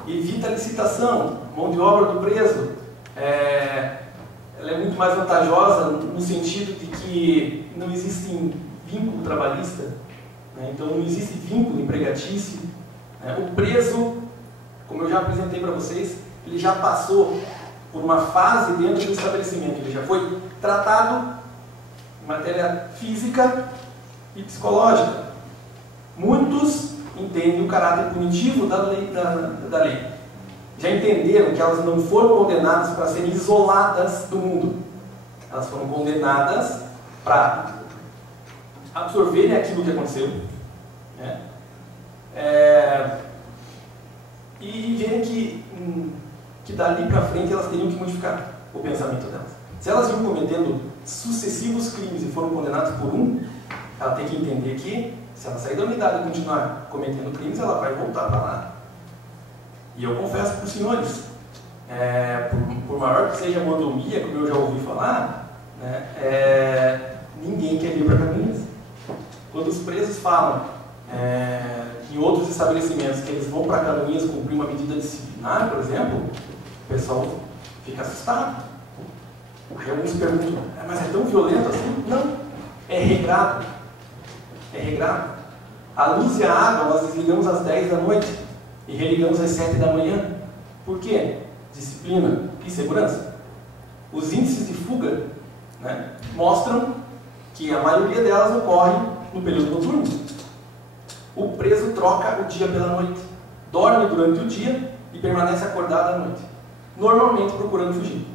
Evita a licitação, mão de obra do preso, ela é muito mais vantajosa no sentido de que não existe vínculo trabalhista, então não existe vínculo empregatício. O preso, como eu já apresentei para vocês, ele já passou por uma fase dentro do estabelecimento, ele já foi tratado em matéria física e psicológica. Muitos entendem o caráter punitivo da lei. Já entenderam que elas não foram condenadas para serem isoladas do mundo. Elas foram condenadas para absorverem aquilo que aconteceu, e verem que dali para frente elas teriam que modificar o pensamento delas. Se elas vinham cometendo sucessivos crimes e foram condenadas por um, ela tem que entender que, se ela sair da unidade e continuar cometendo crimes, ela vai voltar para lá. E eu confesso para os senhores, por maior que seja a mordomia, como eu já ouvi falar, ninguém quer vir para Caminhas. Quando os presos falam em outros estabelecimentos que eles vão para Caminhas cumprir uma medida disciplinar, por exemplo, o pessoal fica assustado. Aí alguns perguntam, mas é tão violento assim? Não, é regrado. É regrado. A luz e a água nós desligamos às 10 da noite e religamos às 7 da manhã. Por quê? Disciplina e segurança. Os índices de fuga mostram que a maioria delas ocorre no período noturno. O preso troca o dia pela noite, dorme durante o dia e permanece acordado à noite, normalmente procurando fugir.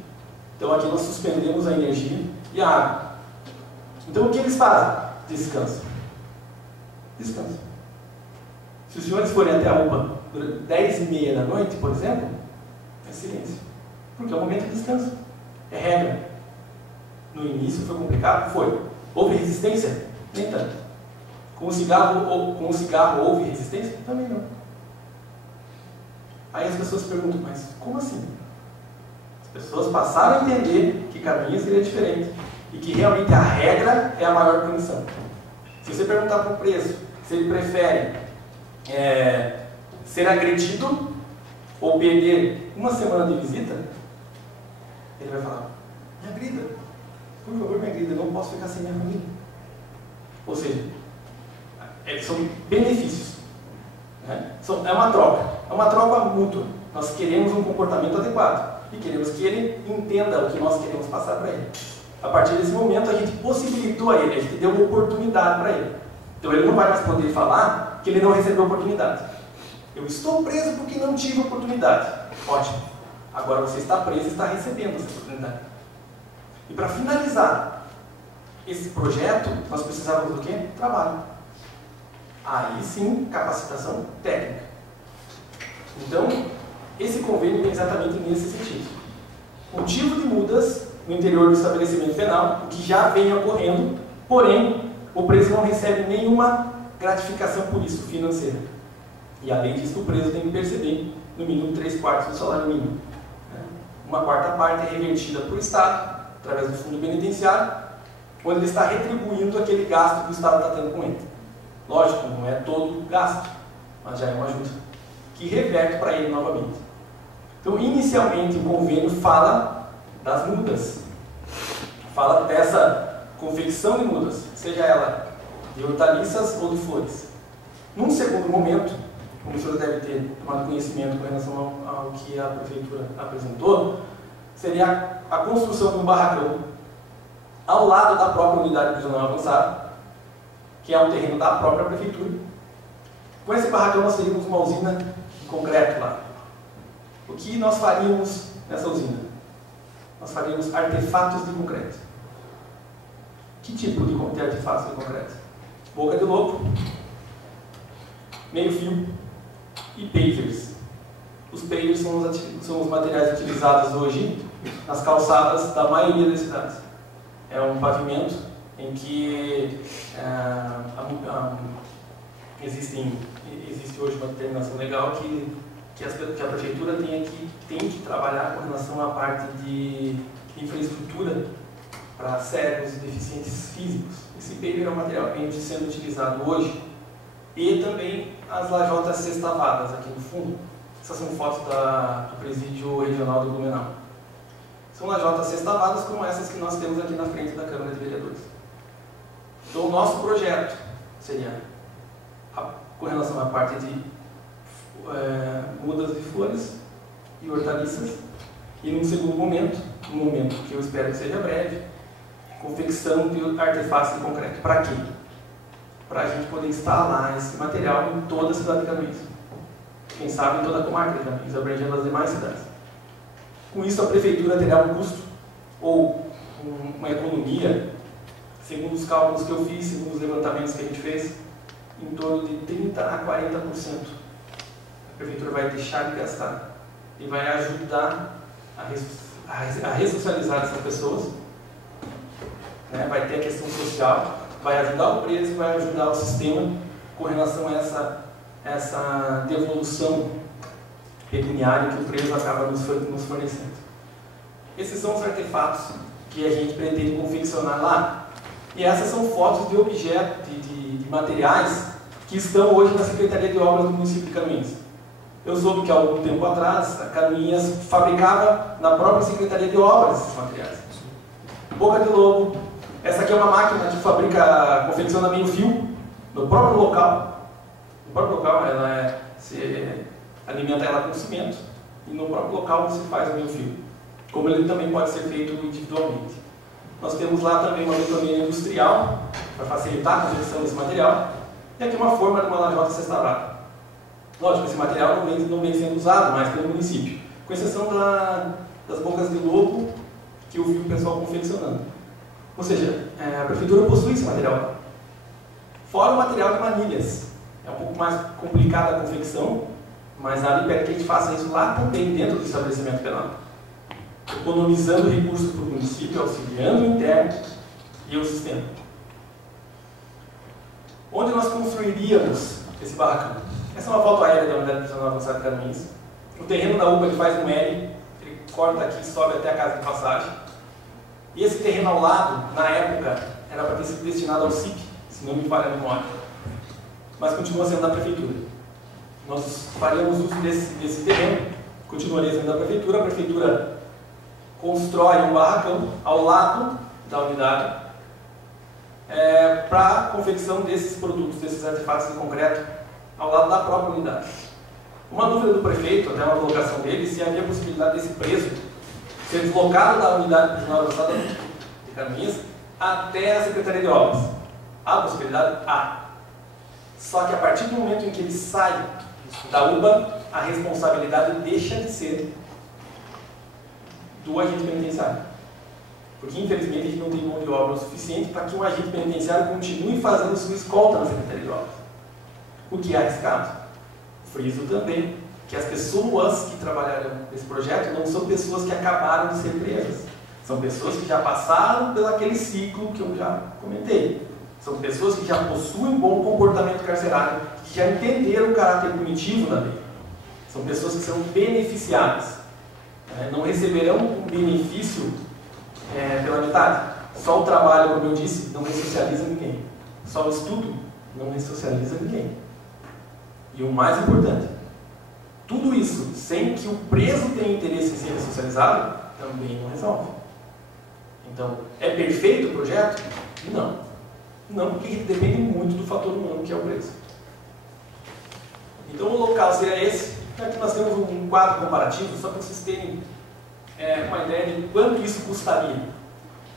Então aqui nós suspendemos a energia e a água. Então o que eles fazem? Descansam. Descansam. Se os senhores forem até a UPA durante 10h30 da noite, por exemplo, é silêncio, porque é o momento de descanso. É regra. No início foi complicado? Foi. Houve resistência? Nem tanto. Com o cigarro houve resistência? Também não. Aí as pessoas perguntam, mas como assim? As pessoas passaram a entender que Canoinhas seria diferente e que realmente a regra é a maior punição. Se você perguntar para o preso se ele prefere ser agredido ou perder uma semana de visita, ele vai falar, me agrida, por favor me agrida, eu não posso ficar sem minha família. Ou seja, são benefícios, né? É uma troca mútua. Nós queremos um comportamento adequado e queremos que ele entenda o que nós queremos passar para ele. A partir desse momento a gente possibilitou a ele, a gente deu uma oportunidade para ele. Então ele não vai mais poder falar que ele não recebeu oportunidade. Eu estou preso porque não tive oportunidade. Ótimo. Agora você está preso e está recebendo essa oportunidade. E para finalizar esse projeto, nós precisávamos do quê? Trabalho. Aí sim, capacitação técnica. Então, esse convênio vem exatamente nesse sentido. Motivo de mudas no interior do estabelecimento penal, o que já vem ocorrendo, porém, o preso não recebe nenhuma gratificação por isso, financeira. E além disso, o preso tem que perceber, no mínimo, 3/4 do salário mínimo. Uma quarta parte é revertida por Estado, através do fundo penitenciário, onde ele está retribuindo aquele gasto que o Estado está tendo com ele. Lógico, não é todo o gasto, mas já é uma ajuda, que reverte para ele novamente. Então, inicialmente, o convênio fala das mudas, fala dessa confecção de mudas, seja ela de hortaliças ou de flores. Num segundo momento, como o senhor deve ter tomado conhecimento com relação ao que a prefeitura apresentou, seria a construção de um barracão ao lado da própria unidade prisional avançada, que é um terreno da própria prefeitura. Com esse barracão nós teríamos uma usina de concreto lá. O que nós faríamos nessa usina? Nós faríamos artefatos de concreto. Que tipo de artefatos de concreto? Boca de lobo, meio fio e pavers. Os pavers são os materiais utilizados hoje nas calçadas da maioria das cidades. É um pavimento em que existe hoje uma determinação legal que a prefeitura tem que trabalhar com relação à parte de infraestrutura para cegos e deficientes físicos. Esse paver é um material que vem sendo utilizado hoje. E também as lajotas sextavadas aqui no fundo. Essas são fotos do presídio regional do Blumenau. São lajotas sextavadas como essas que nós temos aqui na frente da Câmara de Vereadores. Então o nosso projeto seria, com relação à parte de mudas de flores e hortaliças, e num segundo momento, um momento que eu espero que seja breve, confecção de artefatos de concreto. Para quê? Para a gente poder instalar esse material em toda a cidade de Canoinhas. Quem sabe em toda a comarca de Canoinhas, abrangendo as demais cidades. Com isso, a prefeitura terá um custo ou uma economia, segundo os cálculos que eu fiz, segundo os levantamentos que a gente fez, em torno de 30% a 40%. A prefeitura vai deixar de gastar e vai ajudar a ressocializar essas pessoas, né? Vai ter a questão social, vai ajudar o preso e vai ajudar o sistema com relação a essa devolução pecuniária que o preso acaba nos fornecendo. Esses são os artefatos que a gente pretende confeccionar lá. E essas são fotos de objetos, de materiais que estão hoje na Secretaria de Obras do município de Canoinhas. Eu soube que há algum tempo atrás a Canoinhas fabricava na própria Secretaria de Obras esses materiais. Boca de lobo. Essa aqui é uma máquina que confecciona meio fio no próprio local. No próprio local se alimenta ela com cimento e no próprio local se faz o meio fio. Como ele também pode ser feito individualmente. Nós temos lá também uma betoneira industrial para facilitar a confecção desse material. E aqui uma forma de uma lajota sextavada. Lógico, esse material não vem sendo usado mais pelo município, com exceção das bocas de lobo que eu vi o pessoal confeccionando. Ou seja, a prefeitura possui esse material. Fora o material de manilhas. É um pouco mais complicada a confecção, mas nada impede que a gente faça isso lá também, dentro do estabelecimento penal. Economizando recursos para o município, auxiliando o interno e o sistema. Onde nós construiríamos esse barracão? Essa é uma foto aérea da unidade prisional avançada de Canoinhas, No terreno da UPA ele faz um L, ele corta aqui e sobe até a casa de passagem. E esse terreno ao lado, na época, era para ter sido destinado ao CIP, se não me falha a memória. Mas continua sendo da prefeitura. Nós faríamos uso desse terreno, continuaria sendo da prefeitura. A prefeitura constrói um barracão ao lado da unidade para a confecção desses produtos, desses artefatos de concreto, ao lado da própria unidade. Uma dúvida do prefeito, até uma colocação dele, se havia possibilidade desse preso ser deslocado da unidade prisional avançada de Canoinhas até a Secretaria de Obras. Há possibilidade? Há. Só que a partir do momento em que ele sai da UBA, a responsabilidade deixa de ser do agente penitenciário. Porque, infelizmente, a gente não tem mão de obra o suficiente para que um agente penitenciário continue fazendo sua escolta na Secretaria de Obras. O que é arriscado. Friso também que as pessoas que trabalharam nesse projeto não são pessoas que acabaram de ser presas. São pessoas que já passaram pelo aquele ciclo que eu já comentei. São pessoas que já possuem bom comportamento carcerário, que já entenderam o caráter punitivo da lei. São pessoas que são beneficiadas. Não receberão um benefício pela metade. Só o trabalho, como eu disse, não ressocializa ninguém. Só o estudo não ressocializa ninguém. E o mais importante, tudo isso sem que o preso tenha interesse em ser ressocializado, também não resolve. Então, é perfeito o projeto? Não. Não, porque depende muito do fator humano que é o preso. Então, o local seria esse. Aqui nós temos um quadro comparativo, só para vocês terem uma ideia de quanto isso custaria.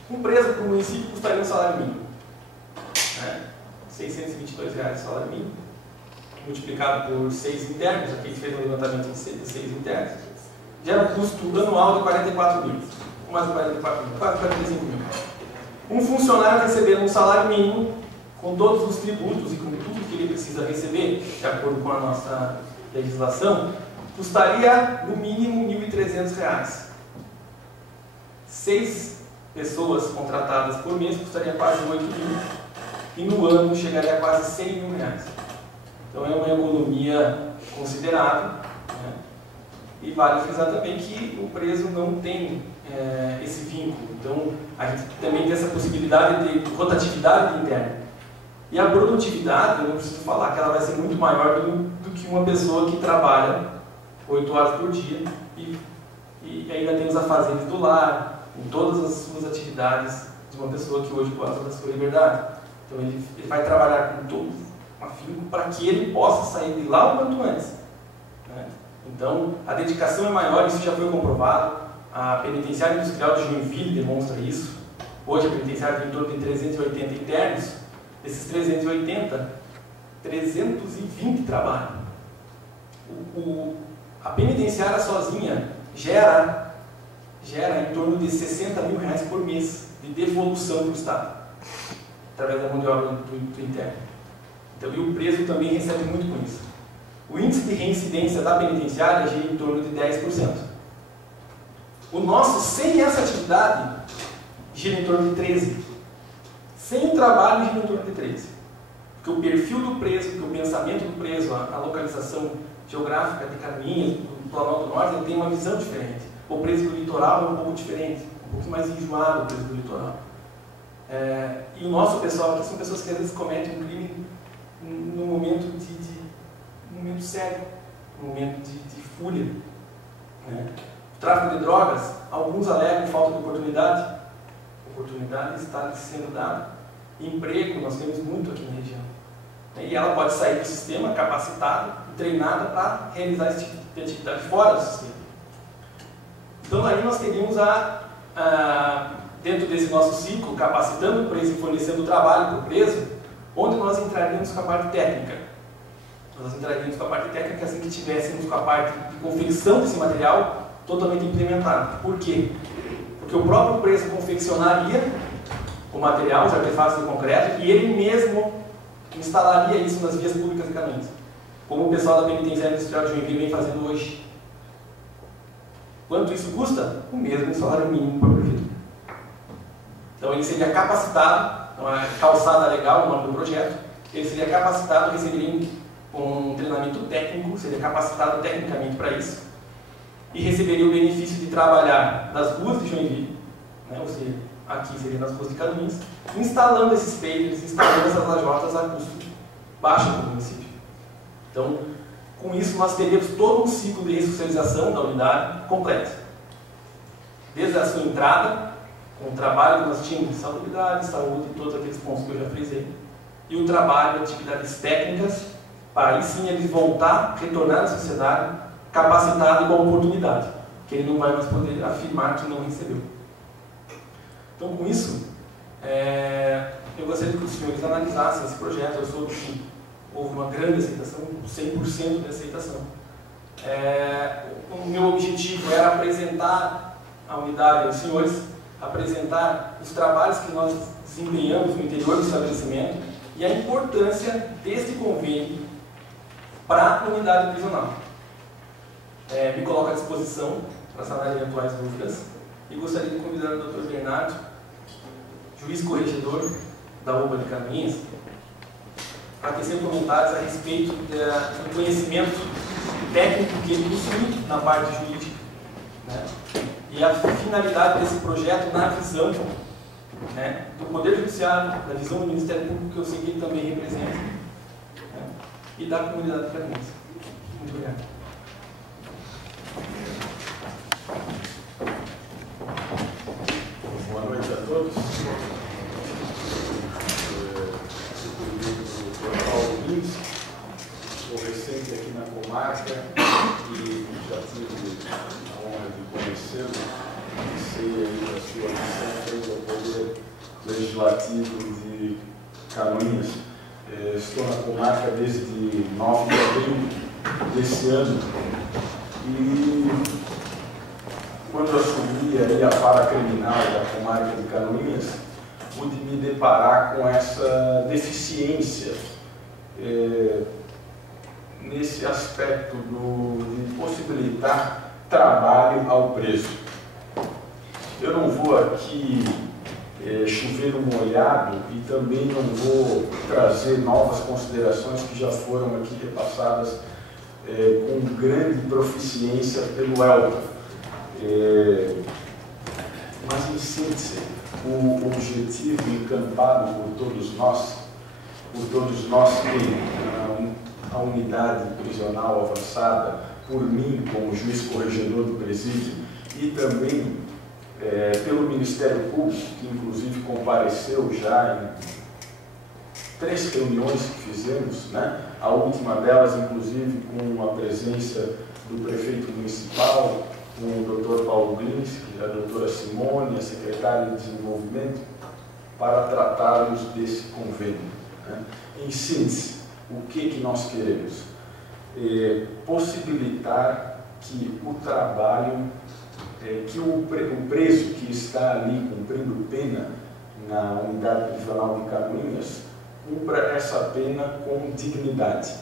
Um preso para o município custaria um salário mínimo. R$622 o salário mínimo, multiplicado por 6 internos, aqui a gente fez um levantamento de 6 internos, gera um custo anual de 44 mil, mais de 44 mil, quase 45 mil. Um funcionário recebendo um salário mínimo, com todos os tributos e com tudo que ele precisa receber, de acordo com a nossa legislação, custaria no mínimo R$1.300. 6 pessoas contratadas por mês custaria quase 8 mil, e no ano chegaria a quase 100 mil reais. Então é uma economia considerável, né? E vale frisar também que o preso não tem esse vínculo. Então a gente também tem essa possibilidade de rotatividade interna. E a produtividade, eu não preciso falar que ela vai ser muito maior do que uma pessoa que trabalha 8 horas por dia e ainda tem os afazeres do lar, em todas as suas atividades de uma pessoa que hoje gosta da sua liberdade. Então ele vai trabalhar com todo afinco para que ele possa sair de lá o quanto antes. Né? Então a dedicação é maior, isso já foi comprovado. A penitenciária industrial de Joinville demonstra isso. Hoje a penitenciária tem em torno de 380 internos. Desses 380, 320 trabalham. A penitenciária sozinha gera em torno de 60 mil reais por mês de devolução para o Estado, através da mão de obra do interno. Então, e o preso também recebe muito com isso. O índice de reincidência da penitenciária gira em torno de 10%. O nosso, sem essa atividade, gira em torno de 13%. Sem o trabalho, gira em torno de 13%. Porque o perfil do preso, porque o pensamento do preso, a localização geográfica de Canoinhas, do Planalto Norte, ele tem uma visão diferente. O preso do litoral é um pouco diferente, um pouco mais enjoado o preso do litoral. E o nosso pessoal aqui são pessoas que às vezes cometem um crime num momento num momento sério, num momento de fúria. Né? O tráfico de drogas, alguns alegam falta de oportunidade. A oportunidade está sendo dada. Emprego, nós temos muito aqui na região. E ela pode sair do sistema capacitada e treinada para realizar esse tipo de atividade fora do sistema. Então aí nós teríamos dentro desse nosso ciclo, capacitando o preso e fornecendo trabalho para o preso, onde nós entraríamos com a parte técnica. Nós entraríamos com a parte técnica assim que tivéssemos com a parte de confecção desse material totalmente implementado. Por quê? Porque o próprio preso confeccionaria o material, os artefatos de concreto, e ele mesmo instalaria isso nas vias públicas de Canoinhas, como o pessoal da penitenciária industrial de Joinville vem fazendo hoje. Quanto isso custa? O mesmo salário mínimo para o prefeito. Então ele seria capacitado, uma calçada legal, o nome do projeto, ele seria capacitado, receberia um treinamento técnico, seria capacitado tecnicamente para isso, e receberia o benefício de trabalhar nas ruas de Joinville, né, ou seja, aqui seria nas ruas de Canoinhas, instalando esses pavers, instalando essas lajotas a custo baixo para o município. Então, com isso, nós teríamos todo um ciclo de ressocialização da unidade completo. Desde a sua entrada, com o trabalho que nós tínhamos de salubridade, saúde e todos aqueles pontos que eu já frisei, e o trabalho de atividades técnicas, para aí sim ele voltar, retornar à sociedade, capacitado com a oportunidade, que ele não vai mais poder afirmar que não recebeu. Então, com isso, eu gostaria que os senhores analisassem esse projeto. Eu soube que houve uma grande aceitação, 100% de aceitação. O meu objetivo era apresentar a unidade aos senhores, apresentar os trabalhos que nós desempenhamos no interior do estabelecimento e a importância deste convênio para a unidade prisional. Me coloco à disposição para sanar eventuais dúvidas e gostaria de convidar o Dr. Bernardo, juiz corregedor da UBA de Canoinhas, para tecer comentários a respeito do conhecimento técnico que ele possui na parte jurídica, né, e a finalidade desse projeto na visão, né, do Poder Judiciário, da visão do Ministério Público, que eu sei que ele também representa, né, e da comunidade canoinense. Muito obrigado. Boa noite a todos. Sou Paulo Lins, sou recente aqui na comarca e já tive a honra de conhecê-lo e sei aí da sua missão ao Poder Legislativo de Canoinhas. Estou na comarca desde 9 de abril desse ano e quando assumi aí a vara criminal da comarca de Canoinhas, pude me deparar com essa deficiência nesse aspecto de possibilitar trabalho ao preso. Eu não vou aqui chover no molhado e também não vou trazer novas considerações que já foram aqui repassadas com grande proficiência pelo Elton. Mas, em síntese, o objetivo encampado por todos nós que a unidade prisional avançada, por mim como juiz corregedor do presídio e também pelo Ministério Público, que inclusive compareceu já em 3 reuniões que fizemos, né? A última delas inclusive com a presença do prefeito municipal, com o Dr. Paulo Lins, a doutora Simone, a secretária de Desenvolvimento, para tratarmos desse convênio, né? Em síntese, o que nós queremos? Possibilitar que o trabalho, que o preso que está ali cumprindo pena na unidade prisional de Canoinhas, cumpra essa pena com dignidade.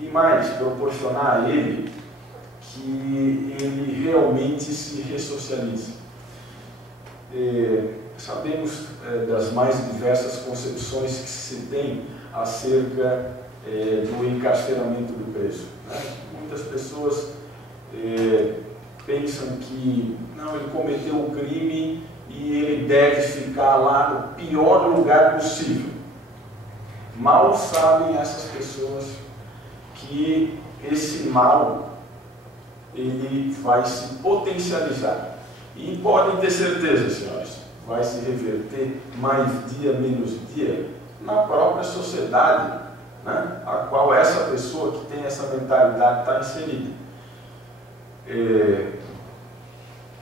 E mais, proporcionar a ele que ele realmente se ressocialize. Sabemos das mais diversas concepções que se tem acerca do encarceramento do preso, né? Muitas pessoas pensam que não, ele cometeu um crime e ele deve ficar lá no pior lugar possível. Mal sabem essas pessoas que esse mal ele vai se potencializar. E podem ter certeza, senhores, vai se reverter mais dia, menos dia, na própria sociedade, né, a qual essa pessoa que tem essa mentalidade está inserida.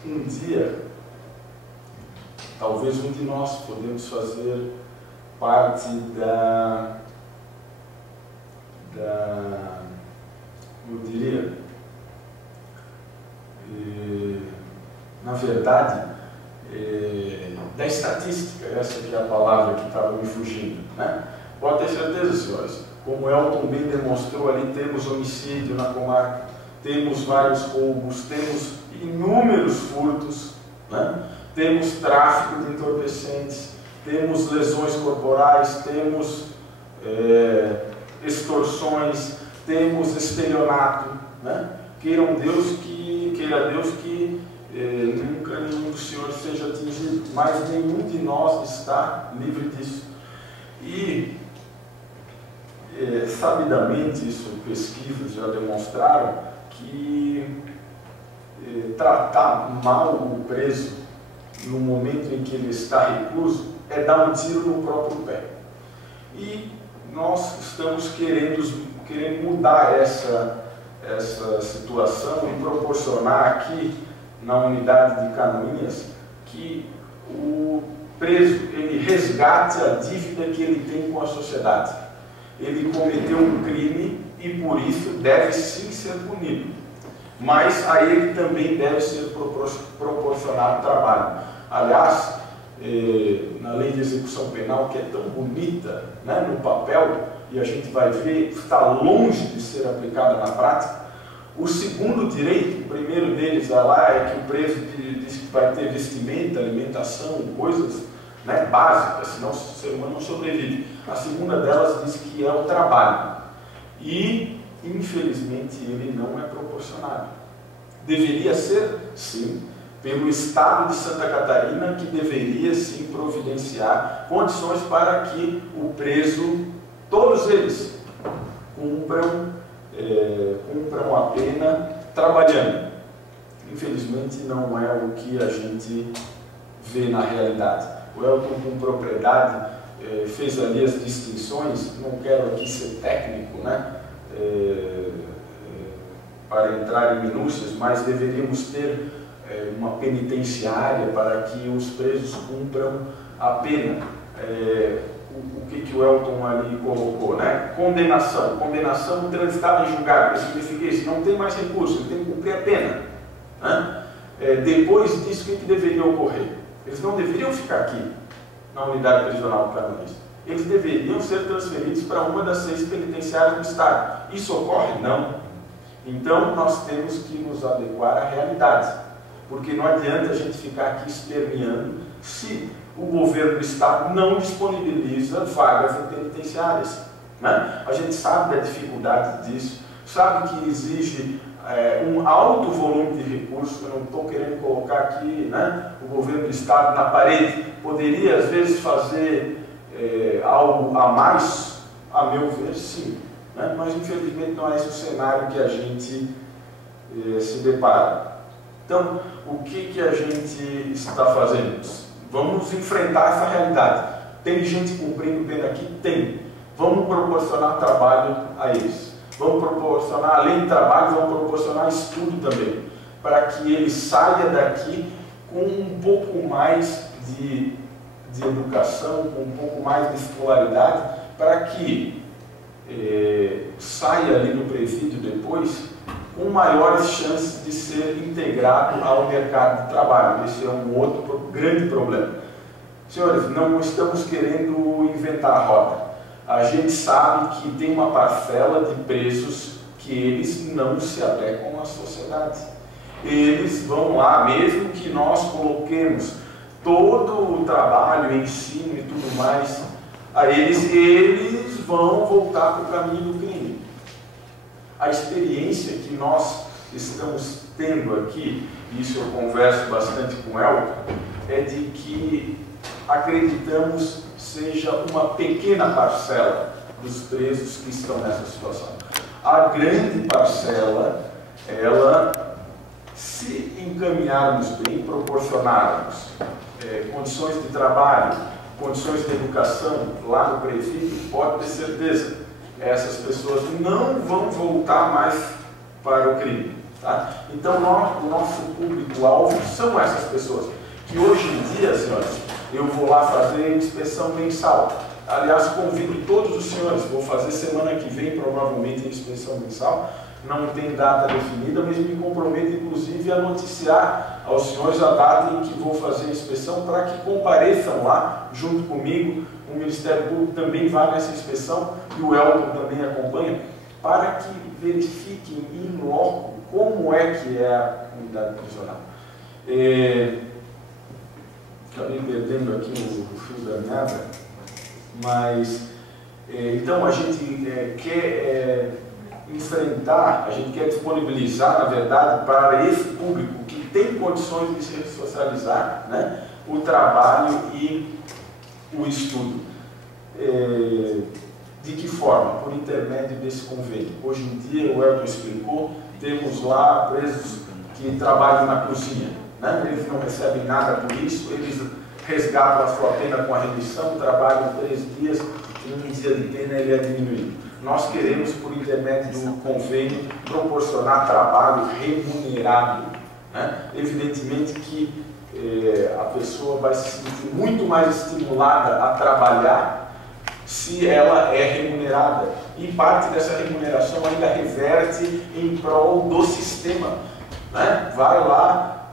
Um dia, talvez um de nós podemos fazer parte eu diria, na verdade, da estatística, essa que é a palavra que estava me fugindo, né? Pode ter certeza, senhores, como Elton bem demonstrou ali, temos homicídio na comarca, temos vários roubos, temos inúmeros furtos, né? Temos tráfico de entorpecentes, temos lesões corporais, temos extorsões, temos estelionato, né? Queiram Deus que pedir a Deus que nunca nenhum dos senhores seja atingido, mas nenhum de nós está livre disso. E sabidamente, isso pesquisas já demonstraram, que tratar mal o preso no momento em que ele está recluso é dar um tiro no próprio pé. E nós estamos querendo mudar essa situação e proporcionar aqui na unidade de Canoinhas que o preso ele resgate a dívida que ele tem com a sociedade. Ele cometeu um crime e por isso deve sim ser punido, mas a ele também deve ser proporcionado trabalho. Aliás, na lei de execução penal, que é tão bonita, né, no papel, e a gente vai ver, está longe de ser aplicada na prática, o segundo direito, o primeiro deles lá é que o preso diz que vai ter vestimenta, alimentação, coisas, né, básicas, senão o ser humano não sobrevive. A segunda delas diz que é o trabalho. E, infelizmente, ele não é proporcionado. Deveria ser, sim, pelo Estado de Santa Catarina, que deveria, sim, providenciar condições para que o preso, todos eles, cumpram a pena trabalhando. Infelizmente, não é o que a gente vê na realidade. O Elton, com propriedade, fez ali as distinções. Não quero aqui ser técnico, né, para entrar em minúcias, mas deveríamos ter uma penitenciária para que os presos cumpram a pena. O que o Elton ali colocou, né? Condenação. Condenação transitada em julgado. Isso significa isso. Não tem mais recurso, ele tem que cumprir a pena. Né? Depois disso, o que deveria ocorrer? Eles não deveriam ficar aqui, na unidade prisional do Canoinhas. Eles deveriam ser transferidos para uma das 6 penitenciárias do Estado. Isso ocorre? Não. Então, nós temos que nos adequar à realidade. Porque não adianta a gente ficar aqui esperneando se o governo do Estado não disponibiliza vagas em penitenciárias. Né? A gente sabe da dificuldade disso, sabe que exige um alto volume de recursos. Eu não estou querendo colocar aqui, né, o governo do Estado na parede. Poderia, às vezes, fazer algo a mais, a meu ver, sim. Né? Mas, infelizmente, não é esse o cenário que a gente se depara. Então, o que a gente está fazendo? Vamos enfrentar essa realidade. Tem gente cumprindo pena aqui? Tem. Vamos proporcionar trabalho a eles. Vamos proporcionar, além de trabalho, vamos proporcionar estudo também, para que ele saia daqui com um pouco mais de educação, com um pouco mais de escolaridade, para que saia ali no presídio depois com maiores chances de ser integrado ao mercado de trabalho. Esse é um outro grande problema. Senhores, não estamos querendo inventar a roda. A gente sabe que tem uma parcela de presos que eles não se adequam à sociedade. Eles vão lá, mesmo que nós coloquemos todo o trabalho, ensino e tudo mais, a eles vão voltar para o caminho do crime. A experiência que nós estamos tendo aqui, e isso eu converso bastante com o Elton, é de que acreditamos seja uma pequena parcela dos presos que estão nessa situação. A grande parcela, ela, se encaminharmos bem, proporcionarmos condições de trabalho, condições de educação lá no presídio, pode ter certeza, essas pessoas não vão voltar mais para o crime. Tá? Então, o nosso público-alvo são essas pessoas, que hoje em dia, senhores, eu vou lá fazer inspeção mensal. Aliás, convido todos os senhores, vou fazer semana que vem, provavelmente, a inspeção mensal. Não tem data definida, mas me comprometo, inclusive, a noticiar aos senhores a data em que vou fazer a inspeção, para que compareçam lá, junto comigo. O Ministério Público também vai nessa inspeção, e o Elton também acompanha, para que verifiquem in loco como é que é a unidade prisional. Acabei perdendo aqui o fio da meada, mas então a gente quer enfrentar, a gente quer disponibilizar, na verdade, para esse público que tem condições de se ressocializar, né, o trabalho e o estudo. De que forma? Por intermédio desse convênio. Hoje em dia, o Elton explicou, temos lá presos que trabalham na cozinha, né? Eles não recebem nada por isso, eles resgatam a sua pena com a remissão, trabalham 3 dias, e um dia de pena ele é diminuído. Nós queremos, por intermédio do convênio, proporcionar trabalho remunerado, né? Evidentemente que a pessoa vai se sentir muito mais estimulada a trabalhar se ela é remunerada. E parte dessa remuneração ainda reverte em prol do sistema, né? Vai lá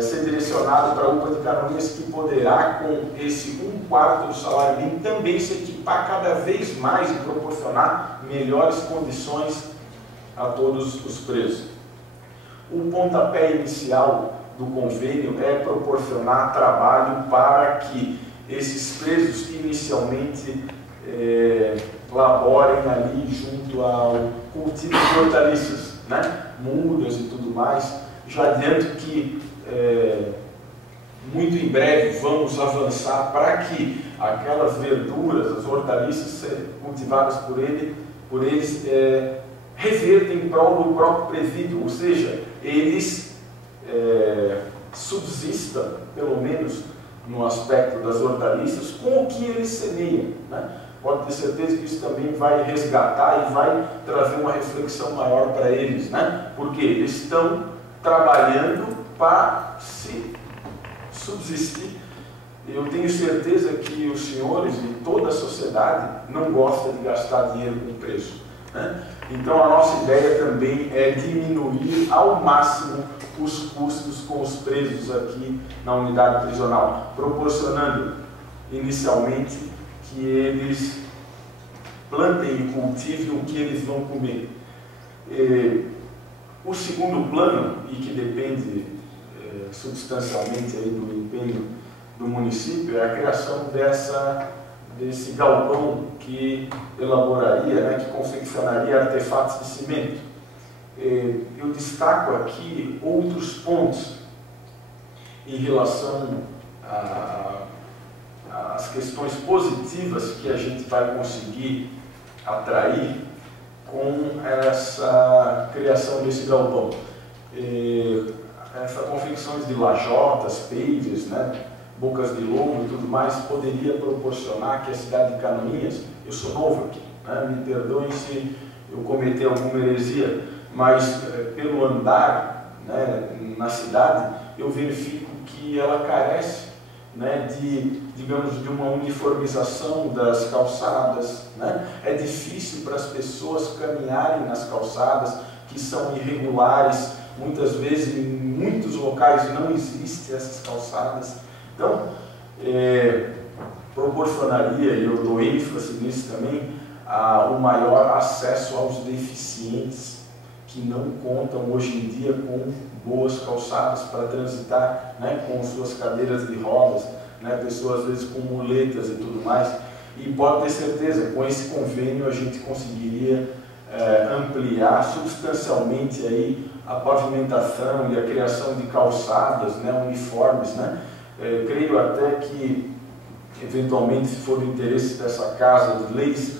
ser direcionado para a UPA de Canoinhas, que poderá, com esse 1/4 do salário mínimo, também se equipar cada vez mais e proporcionar melhores condições a todos os presos. O pontapé inicial do convênio é proporcionar trabalho para que esses presos inicialmente laborem ali junto ao cultivo de hortaliças, né? Mudas e tudo mais. Já adianto que muito em breve vamos avançar para que aquelas verduras, as hortaliças cultivadas por eles revertem em prol do próprio presídio, ou seja, eles subsistam, pelo menos no aspecto das hortaliças, com o que eles semeiam, né? Pode ter certeza que isso também vai resgatar e vai trazer uma reflexão maior para eles, né? Porque eles estão trabalhando para se subsistir. Eu tenho certeza que os senhores e toda a sociedade não gostam de gastar dinheiro com preso, né? Então a nossa ideia também é diminuir ao máximo os custos com os presos aqui na unidade prisional, proporcionando inicialmente que eles plantem e cultivem o que eles vão comer. O segundo plano, e que depende substancialmente aí do empenho do município, é a criação desse galpão que elaboraria, né, que confeccionaria artefatos de cimento. Eu destaco aqui outros pontos em relação às questões positivas que a gente vai conseguir atrair com essa criação desse galpão. Essas confecções de lajotas, pavers, né, bocas de lobo e tudo mais, poderia proporcionar que a cidade de Canoinhas, eu sou novo aqui, né, me perdoem se eu cometer alguma heresia, mas pelo andar, né, na cidade, eu verifico que ela carece, né, digamos, de uma uniformização das calçadas, né? É difícil para as pessoas caminharem nas calçadas, que são irregulares, muitas vezes em muitos locais não existem essas calçadas. Então, proporcionaria, e eu dou ênfase nisso também, o maior acesso aos deficientes que não contam hoje em dia com boas calçadas para transitar, né, com suas cadeiras de rodas, né, pessoas às vezes com muletas e tudo mais. E pode ter certeza, com esse convênio a gente conseguiria ampliar substancialmente aí a pavimentação e a criação de calçadas, né, uniformes, né. Creio até que, eventualmente, se for do interesse dessa Casa de Leis,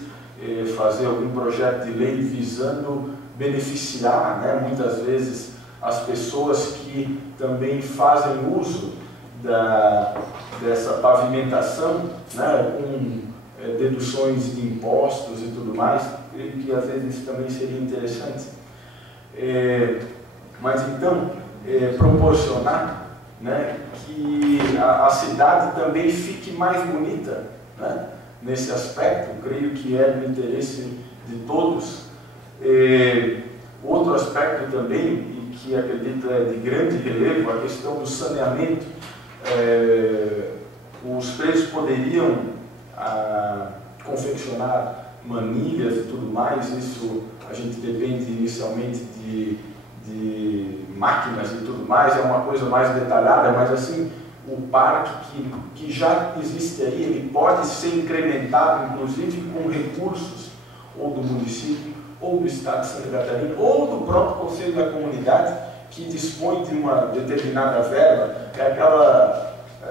fazer algum projeto de lei visando beneficiar, né, muitas vezes as pessoas que também fazem uso dessa pavimentação, né, com deduções de impostos e tudo mais, creio que às vezes isso também seria interessante. Mas então, proporcionar, né, que a cidade também fique mais bonita, né, nesse aspecto, creio que é do interesse de todos. Outro aspecto também, e que acredito é de grande relevo, a questão do saneamento. Os presos poderiam confeccionar manilhas e tudo mais, isso a gente depende inicialmente de máquinas e tudo mais, é uma coisa mais detalhada, mas assim, o parque que já existe aí, ele pode ser incrementado, inclusive com recursos ou do município ou do Estado de Santa Catarina, ou do próprio Conselho da Comunidade, que dispõe de uma determinada verba,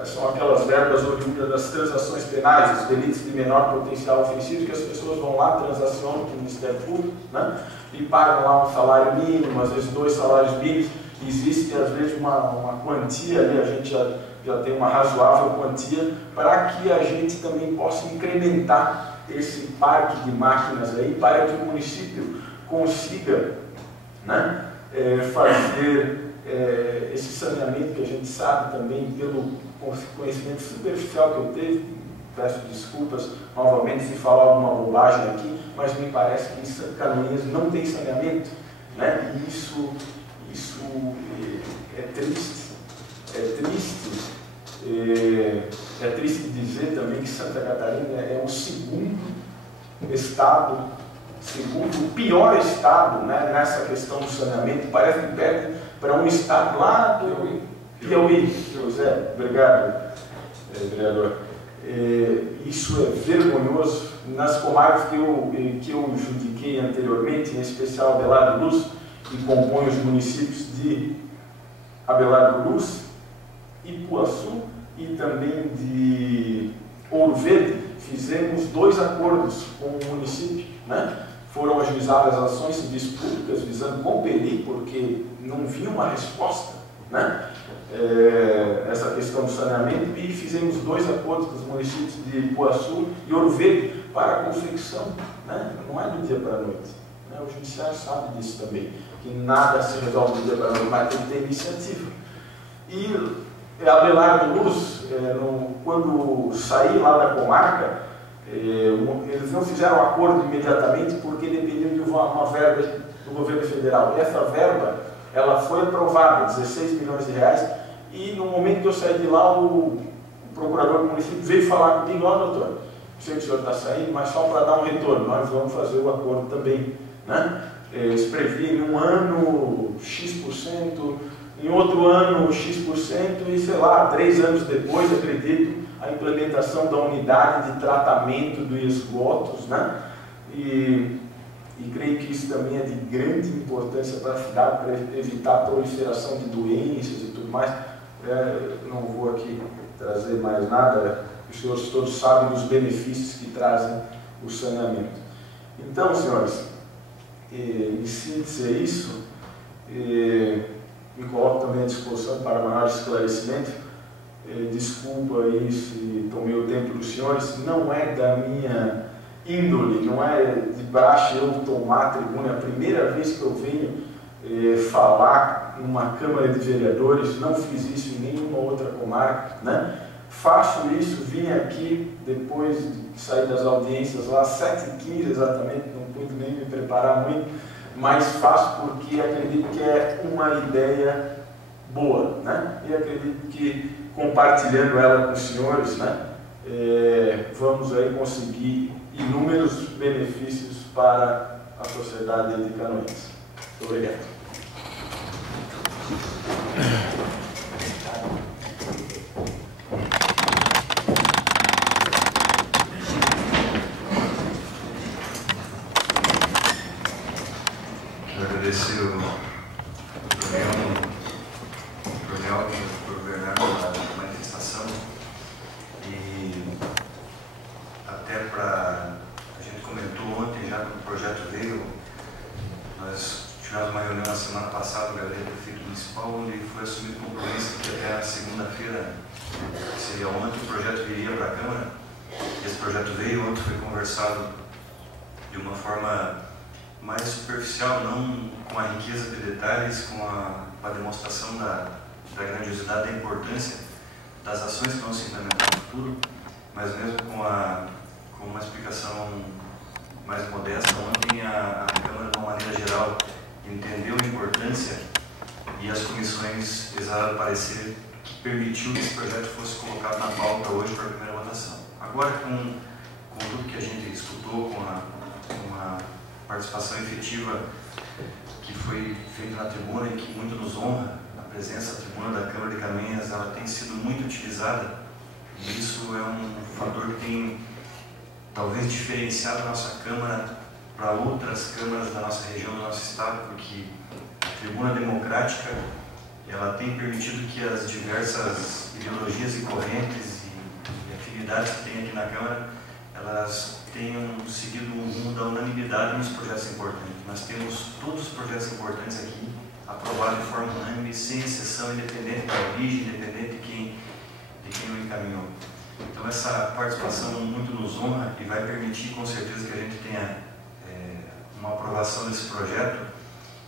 são aquelas verbas oriundas das transações penais, os delitos de menor potencial ofensivo, que as pessoas vão lá, transacionam com o Ministério Público, né, e pagam lá um salário mínimo, às vezes 2 salários mínimos. Existe às vezes uma quantia ali, a gente já tem uma razoável quantia, para que a gente também possa incrementar esse parque de máquinas aí, para que o município consiga, né, fazer esse saneamento, que a gente sabe também, pelo conhecimento superficial que eu tive. Peço desculpas novamente se falar alguma bobagem aqui, mas me parece que em Santa Canoinhas não tem saneamento, né? E isso é triste. É triste dizer também que Santa Catarina é o segundo pior estado, né, nessa questão do saneamento. Parece que perde para um estado lá do Piauí. José, obrigado, vereador. Isso é vergonhoso. Nas comarcas que eu judiquei anteriormente, em especial Abelardo Luz, que compõe os municípios de Abelardo Luz, Ipuaçu e também de Ouro Verde, fizemos 2 acordos com o município, né? Foram ajuizadas as ações civis públicas visando compelir, porque não vinha uma resposta, né? Essa questão do saneamento, e fizemos 2 acordos com os municípios de Ipuaçu e Ouro Verde para a confecção, né? Não é do dia para a noite, né? O judiciário sabe disso também, que nada se resolve do dia para a noite, mas tem que ter iniciativa. E Abelardo Luz, quando saí lá da comarca, eles não fizeram acordo imediatamente porque dependiam de uma verba do governo federal. E essa verba, ela foi aprovada, 16 milhões de reais, e no momento que eu saí de lá, o procurador do município veio falar comigo: ó, doutor, sei que o senhor está saindo, mas só para dar um retorno, nós vamos fazer o acordo também, né? Eles previam em um ano X%, em outro ano X%, e sei lá, 3 anos depois, acredito, a implementação da unidade de tratamento dos esgotos, né? E creio que isso também é de grande importância para a cidade, para evitar a proliferação de doenças e tudo mais. Não vou aqui trazer mais nada, os senhores todos sabem dos benefícios que trazem o saneamento. Então, senhores, em síntese é isso. Me coloco também à disposição para maior esclarecimento. Desculpa aí se tomei o tempo dos senhores, não é da minha índole, não é de praxe eu tomar a tribuna. É a primeira vez que eu venho falar numa Câmara de Vereadores, não fiz isso em nenhuma outra comarca, né? Faço isso, vim aqui depois de sair das audiências lá, 7h15 exatamente, não pude nem me preparar muito, mas faço porque acredito que é uma ideia boa, né? E acredito que compartilhando ela com os senhores, né, vamos aí conseguir inúmeros benefícios para a sociedade de Canoinhas. Muito obrigado. Quero agradecer o Bernardo pela manifestação, e até para, a gente comentou ontem já quando o projeto veio, nós tivemos uma reunião na semana passada com o Gabriel, prefeito municipal, onde foi assumido o compromisso que até a segunda-feira, que seria ontem, o projeto viria para a Câmara. Esse projeto veio, ontem foi conversado de uma forma mais superficial, não com a riqueza de detalhes, com a demonstração da grandiosidade, da importância das ações que vão se implementar no futuro, mas mesmo com uma explicação mais modesta. Ontem a Câmara, de uma maneira geral, entendeu a importância, e as comissões exalaram parecer que permitiu que esse projeto fosse colocado na pauta hoje para a primeira votação. Agora, com tudo que a gente escutou, com a participação efetiva que foi feita na tribuna e que muito nos honra, a presença da tribuna da Câmara de Canoinhas, ela tem sido muito utilizada, e isso é um fator que tem talvez diferenciado a nossa Câmara para outras câmaras da nossa região, do nosso estado, porque a tribuna democrática ela tem permitido que as diversas ideologias e correntes e afinidades que tem aqui na Câmara, elas tenham seguido um rumo da unanimidade nos projetos importantes. Nós temos todos os projetos importantes aqui aprovados de forma unânime, sem exceção, independente da origem, independente de quem o encaminhou. Então essa participação muito nos honra e vai permitir com certeza que a gente tenha uma aprovação desse projeto.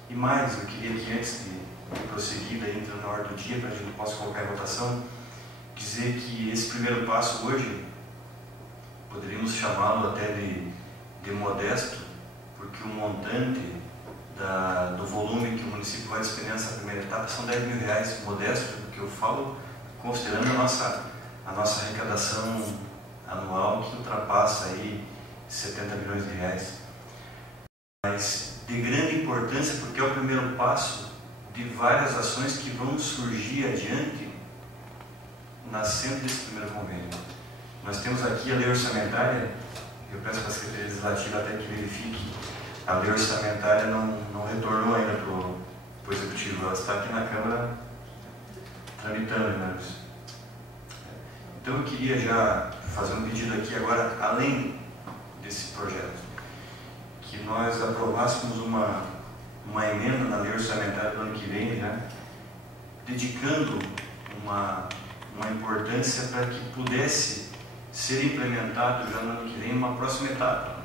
E mais, eu queria que antes de prosseguir, daí entrando na ordem do dia, para a gente possa colocar em votação, dizer que esse primeiro passo hoje, poderíamos chamá-lo até de modesto, porque o montante do volume que o município vai despender nessa primeira etapa são R$10.000, modesto, porque eu falo considerando a nossa arrecadação anual, que ultrapassa aí R$70 milhões. Mas de grande importância, porque é o primeiro passo de várias ações que vão surgir adiante, nascendo desse primeiro convênio. Nós temos aqui a lei orçamentária, eu peço para a Secretaria Legislativa até que verifique, a lei orçamentária não retornou ainda para o Executivo, ela está aqui na Câmara tramitando, né, Luiz? Então eu queria já fazer um pedido aqui agora, além desse projeto, que nós aprovássemos uma emenda na lei orçamentária do ano que vem, né, dedicando uma importância para que pudesse ser implementado já no ano que vem uma próxima etapa,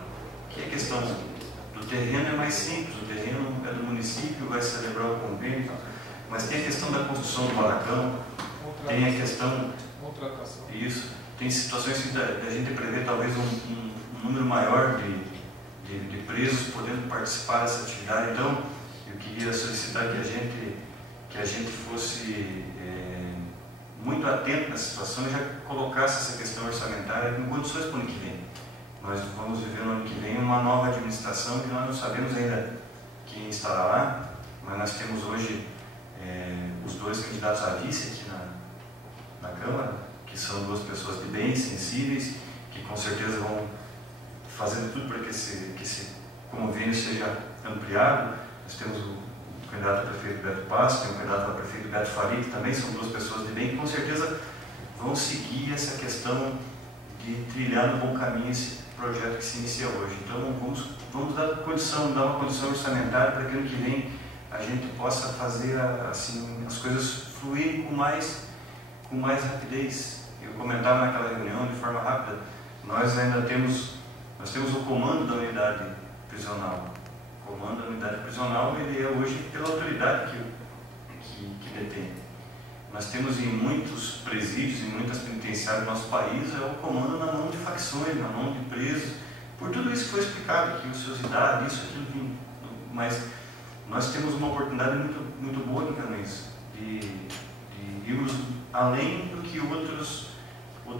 que é a questão do terreno. É mais simples, o terreno é do município, vai celebrar o convênio, mas tem a questão da construção do barracão, tem a questão... Isso, tem situações que a gente prevê talvez um número maior de presos podendo participar dessa atividade. Então, eu queria solicitar que a gente fosse muito atento nessa situação e já colocasse essa questão orçamentária em condições para o ano que vem. Nós vamos viver no ano que vem uma nova administração que nós não sabemos ainda quem estará lá, mas nós temos hoje os dois candidatos a vice aqui na Câmara, que são duas pessoas de bem, sensíveis, que com certeza vão fazer tudo para que esse convênio seja ampliado. Nós temos o candidato a prefeito Beto Passo, tem o candidato a prefeito Beto Fari, que também são duas pessoas de bem, que com certeza vão seguir essa questão de trilhar no bom caminho esse projeto que se inicia hoje. Então vamos dar uma condição orçamentária para que ano que vem a gente possa fazer assim, as coisas fluírem com mais rapidez. Eu comentava naquela reunião de forma rápida, nós temos o comando da unidade prisional. O comando da unidade prisional ele é hoje pela autoridade que detém. Nós temos em muitos presídios, em muitas penitenciárias do nosso país, o comando na mão de facções, na mão de presos, por tudo isso que foi explicado aqui, ociosidade, isso, aquilo, enfim. Mas nós temos uma oportunidade muito boa em Canoinhas, de irmos além do que outros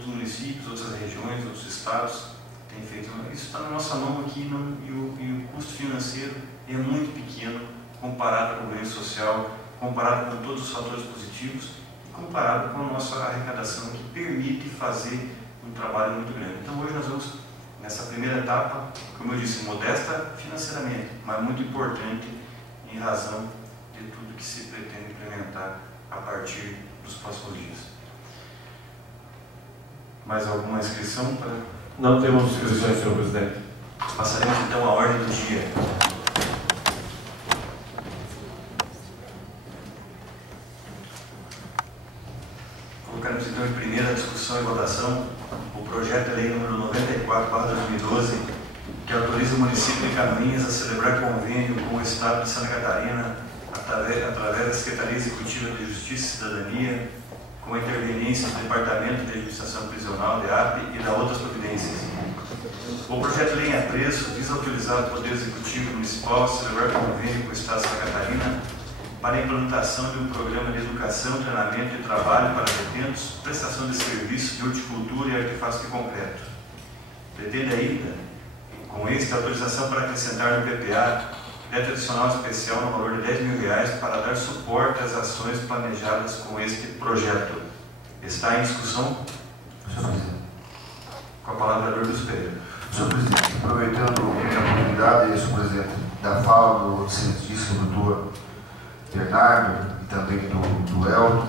municípios, outras regiões, outros estados têm feito. Isso está na nossa mão aqui e o custo financeiro é muito pequeno comparado com o ganho social, comparado com todos os fatores positivos e comparado com a nossa arrecadação, que permite fazer um trabalho muito grande. Então hoje nós vamos, nessa primeira etapa, como eu disse, modesta financeiramente, mas muito importante em razão de tudo que se pretende implementar a partir dos próximos dias. Mais alguma inscrição para... Não temos inscrições, senhor presidente. Passaremos então à ordem do dia. Colocaremos então em primeira discussão e votação o projeto de lei número 94/2012, que autoriza o município de Canoinhas a celebrar convênio com o Estado de Santa Catarina através da Secretaria Executiva de Justiça e Cidadania, com a interveniência do Departamento de Administração Prisional, DEAP, e da outras providências. O projeto de lei em apreço visa autorizar o Poder Executivo Municipal a celebrar convênio com o Estado de Santa Catarina para a implantação de um programa de educação, treinamento e trabalho para detentos, prestação de serviços de horticultura e artefatos de concreto. Pretende ainda, com esta autorização para acrescentar no PPA, crédito adicional especial no valor de R$10.000 para dar suporte às ações planejadas com este projeto. Está em discussão? Com a palavra, vereador Luiz Pereira. Senhor presidente, aproveitando a oportunidade, senhor presidente, da fala do excelentíssimo doutor Bernardo e também do Elton,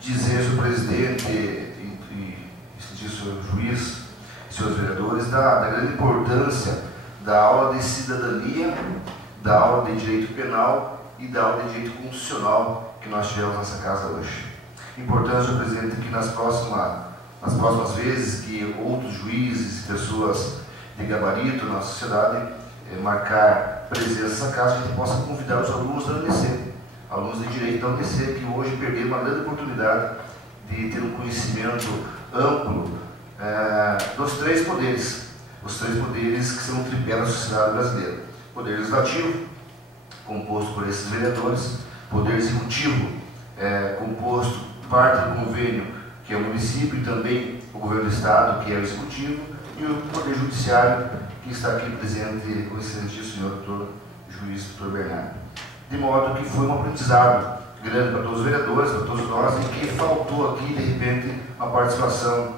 dizer, senhor presidente e senhor juiz, senhores vereadores, da grande importância da aula de cidadania, da aula de direito penal e da aula de direito constitucional que nós tivemos nessa casa hoje. Importante, senhor presidente, que nas próximas vezes que outros juízes e pessoas de gabarito na sociedade marcar presença nessa casa, a gente possa convidar os alunos da UNC, alunos de direito da UNC, que hoje perderam uma grande oportunidade de ter um conhecimento amplo dos três poderes, os três poderes que são o tripé da sociedade brasileira. Poder legislativo, composto por esses vereadores, poder executivo, composto parte do convênio, que é o município, e também o governo do estado, que é o executivo, e o poder judiciário, que está aqui presente, o excelentíssimo senhor doutor juiz doutor Bernardo. De modo que foi um aprendizado grande para todos os vereadores, para todos nós, e que faltou aqui, de repente, uma participação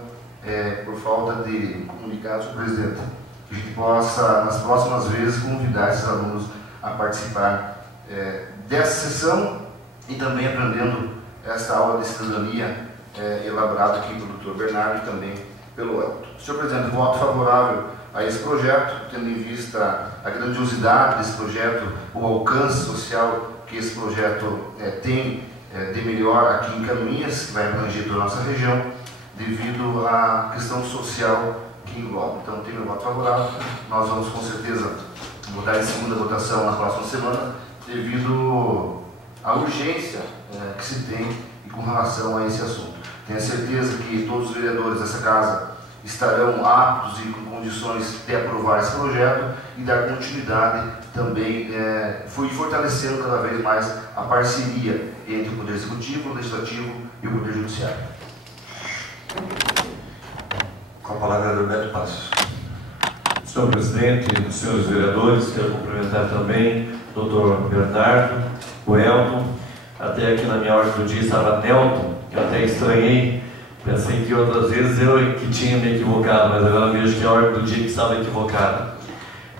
por falta de comunicado, senhor presidente, que a gente possa, nas próximas vezes, convidar esses alunos a participar dessa sessão e também aprendendo esta aula de cidadania elaborada aqui pelo doutor Bernardo e também pelo Elton. Senhor presidente, voto favorável a esse projeto, tendo em vista a grandiosidade desse projeto, o alcance social que esse projeto tem de melhor aqui em Canoinhas, que vai abranger toda a nossa região, devido à questão social que engloba. Então, tenho meu voto favorável. Nós vamos, com certeza, votar em segunda votação na próxima semana, devido à urgência que se tem e com relação a esse assunto. Tenho certeza que todos os vereadores dessa casa estarão aptos e com condições de aprovar esse projeto e dar continuidade também, fortalecendo cada vez mais a parceria entre o Poder Executivo, o Legislativo e o Poder Judiciário. Com a palavra, vereador Beto Passos. Senhor presidente, senhores vereadores, quero cumprimentar também o doutor Bernardo, o Elton. Até aqui na minha ordem do dia estava Nelton, que eu até estranhei, pensei que outras vezes eu que tinha me equivocado, mas agora vejo que a ordem do dia que estava equivocada.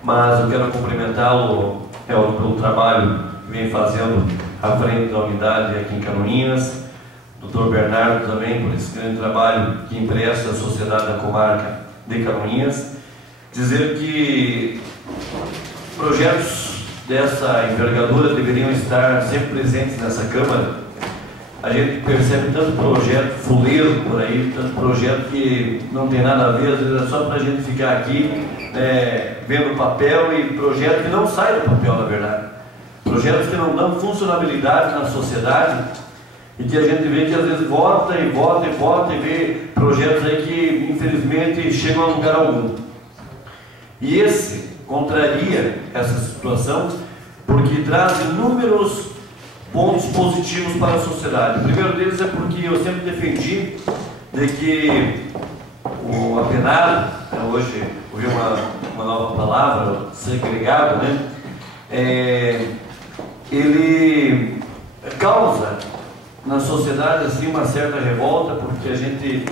Mas eu quero cumprimentá-lo, Elton, pelo trabalho que vem fazendo à frente da unidade aqui em Canoinhas, doutor Bernardo também por esse grande trabalho que empresta à sociedade da comarca de Canoinhas. Dizer que projetos dessa envergadura deveriam estar sempre presentes nessa Câmara. A gente percebe tanto projeto fuleiro por aí, tanto projeto que não tem nada a ver, às vezes é só para a gente ficar aqui vendo papel, e projeto que não sai do papel, na verdade. Projetos que não dão funcionalidade na sociedade e que a gente vê que às vezes vota e vota e vota e vê projetos aí que infelizmente chegam a lugar algum. E esse contraria essa situação porque traz inúmeros pontos positivos para a sociedade. O primeiro deles é porque eu sempre defendi de que o apenado, hoje ouvi uma nova palavra, segregado, ele causa na sociedade assim uma certa revolta, porque a gente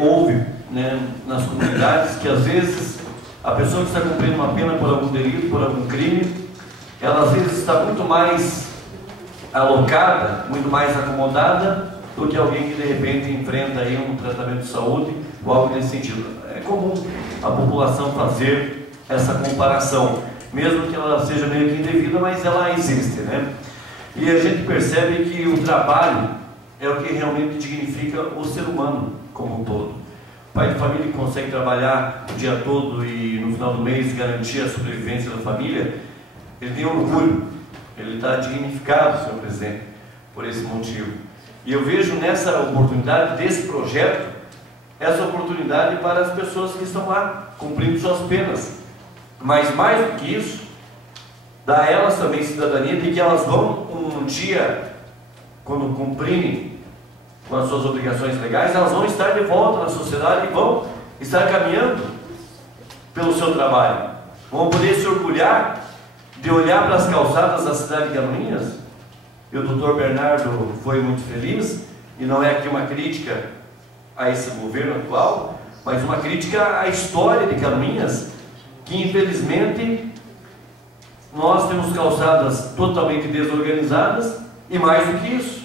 ouve nas comunidades que às vezes a pessoa que está cumprindo uma pena por algum delito, por algum crime, ela às vezes está muito mais alocada, muito mais acomodada do que alguém que de repente enfrenta aí um tratamento de saúde ou algo nesse sentido. É comum a população fazer essa comparação, mesmo que ela seja meio que indevida, mas ela existe, E a gente percebe que o trabalho é o que realmente dignifica o ser humano como um todo. O pai de família que consegue trabalhar o dia todo e no final do mês garantir a sobrevivência da família, ele tem orgulho, ele está dignificado, senhor presidente, por esse motivo. E eu vejo nessa oportunidade desse projeto, essa oportunidade para as pessoas que estão lá, cumprindo suas penas. Mas mais do que isso, dá a elas também cidadania de que elas vão um dia, quando cumprirem com as suas obrigações legais, elas vão estar de volta na sociedade e vão estar caminhando pelo seu trabalho. Vão poder se orgulhar de olhar para as calçadas da cidade de Canoinhas. E o doutor Bernardo foi muito feliz, e não é aqui uma crítica a esse governo atual, mas uma crítica à história de Canoinhas, que infelizmente nós temos calçadas totalmente desorganizadas, e mais do que isso,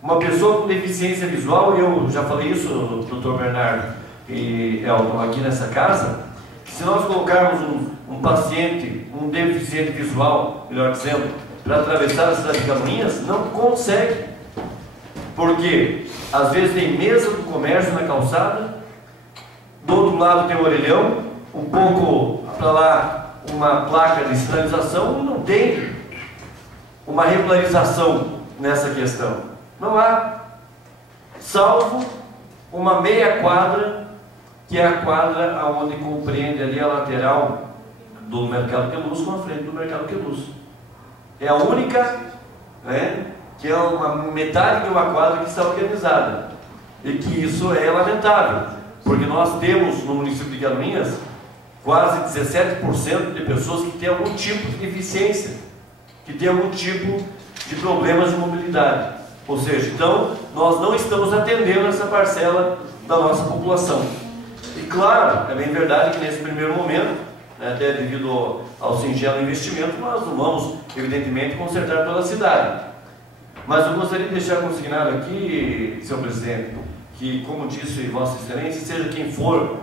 uma pessoa com deficiência visual, e eu já falei isso, Dr. Bernardo e Elton, aqui nessa casa, que se nós colocarmos um paciente, um deficiente visual, melhor dizendo, para atravessar a cidade de Canoinhas, não consegue, porque às vezes tem mesa do comércio na calçada, do outro lado tem um orelhão, um pouco para lá uma placa de sinalização, e não tem uma regularização nessa questão. Não há, salvo uma meia quadra, que é a quadra onde compreende ali a lateral do Mercado Queluz com a frente do Mercado Queluz. É a única, né, que é uma metade de uma quadra que está organizada. E que isso é lamentável, porque nós temos no município de Canoinhas quase 17% de pessoas que têm algum tipo de deficiência, que têm algum tipo de problemas de mobilidade. Ou seja, então, nós não estamos atendendo essa parcela da nossa população. E claro, é bem verdade que nesse primeiro momento, né, até devido ao singelo investimento, nós não vamos, evidentemente, consertar toda a cidade. Mas eu gostaria de deixar consignado aqui, senhor presidente, que, como disse Vossa Excelência, seja quem for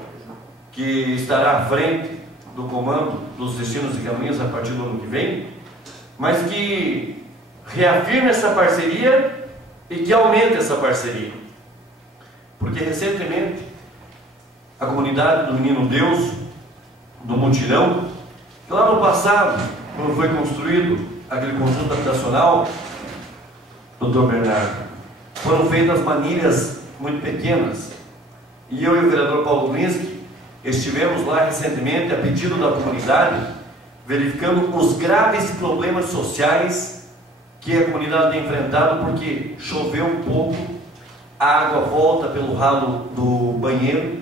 que estará à frente do comando dos destinos de Canoinhas a partir do ano que vem, mas que reafirme essa parceria e que aumente essa parceria. Porque recentemente a comunidade do Menino Deus, do Mutirão, lá no passado, quando foi construído aquele conjunto habitacional, Dr. Bernardo, foram feitas manilhas muito pequenas, e eu e o vereador Paulo Glinski estivemos lá recentemente, a pedido da comunidade, verificando os graves problemas sociais que a comunidade tem enfrentado, porque choveu um pouco, a água volta pelo ralo do banheiro,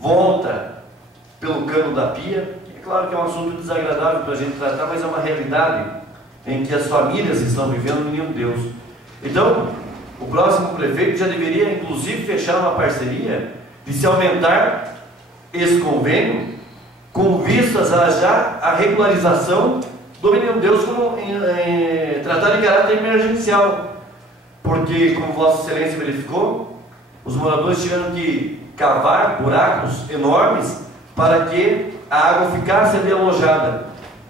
volta pelo cano da pia. É claro que é um assunto desagradável para a gente tratar, mas é uma realidade em que as famílias estão vivendo no Menino Deus. Então, o próximo prefeito já deveria, inclusive, fechar uma parceria de se aumentar esse convênio com vistas a regularização do Menino Deus como tratado em caráter emergencial, porque, como Vossa Excelência verificou, os moradores tiveram que cavar buracos enormes para que a água ficasse ali alojada,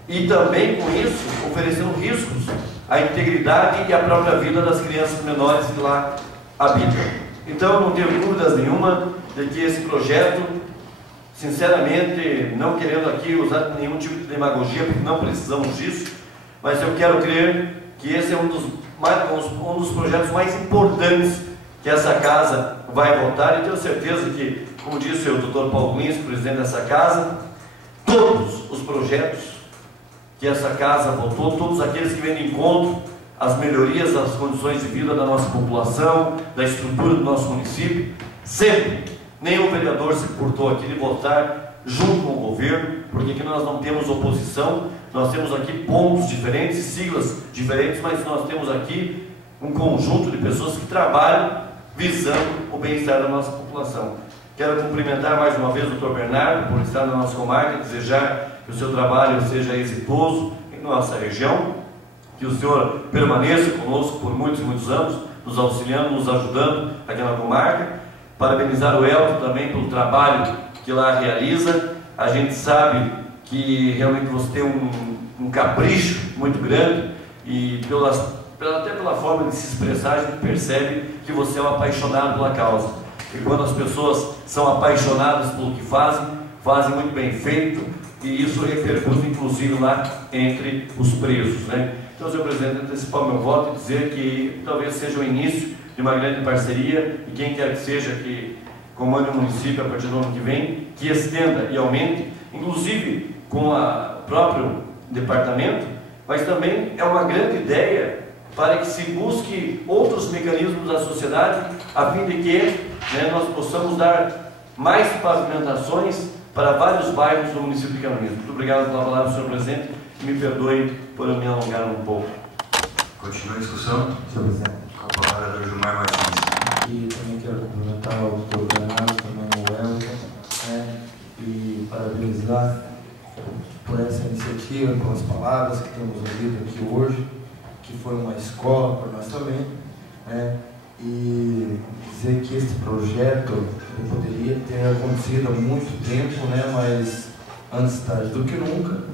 e também com isso oferecendo riscos à integridade e à própria vida das crianças menores que lá habitam. Então, não tenho dúvidas nenhuma de que esse projeto, sinceramente, não querendo aqui usar nenhum tipo de demagogia, porque não precisamos disso, mas eu quero crer que esse é um dos projetos mais importantes que essa casa vai votar, e tenho certeza que, como disse o Dr. Paulo Glinski, presidente dessa casa, todos os projetos que essa casa votou, todos aqueles que vêm de encontro às melhorias das condições de vida da nossa população, da estrutura do nosso município, sempre, nenhum vereador se portou aqui de votar junto com o governo, porque aqui nós não temos oposição, nós temos aqui pontos diferentes, siglas diferentes, mas nós temos aqui um conjunto de pessoas que trabalham visando o bem-estar da nossa população. Quero cumprimentar mais uma vez o Dr. Bernardo por estar na nossa comarca, desejar que o seu trabalho seja exitoso em nossa região, que o senhor permaneça conosco por muitos e muitos anos, nos auxiliando, nos ajudando aqui na comarca. Parabenizar o Elton também pelo trabalho que lá realiza. A gente sabe que realmente você tem um capricho muito grande, e até pela forma de se expressar, a gente percebe que você é um apaixonado pela causa. E quando as pessoas são apaixonadas pelo que fazem, fazem muito bem feito, e isso repercute inclusive lá entre os presos, né? Então, senhor presidente, antecipar o meu voto e dizer que talvez seja o início de uma grande parceria, e quem quer que seja que comande o município a partir do ano que vem, que estenda e aumente, inclusive com o próprio departamento, mas também é uma grande ideia para que se busque outros mecanismos da sociedade, a fim de que, né, nós possamos dar mais pavimentações para vários bairros do município de Canoinhas. Muito obrigado pela palavra, senhor presidente, e me perdoe por eu me alongar um pouco. Continua a discussão. Senhor presidente. Com a palavra, vereador Gilmar Martins. E também quero cumprimentar o Dr. Bernardo, também o Elton, né, e parabenizar por essa iniciativa, pelas palavras que temos ouvido aqui hoje, que foi uma escola para nós também, né, e dizer que esse projeto ele poderia ter acontecido há muito tempo, né, mas antes tarde do que nunca.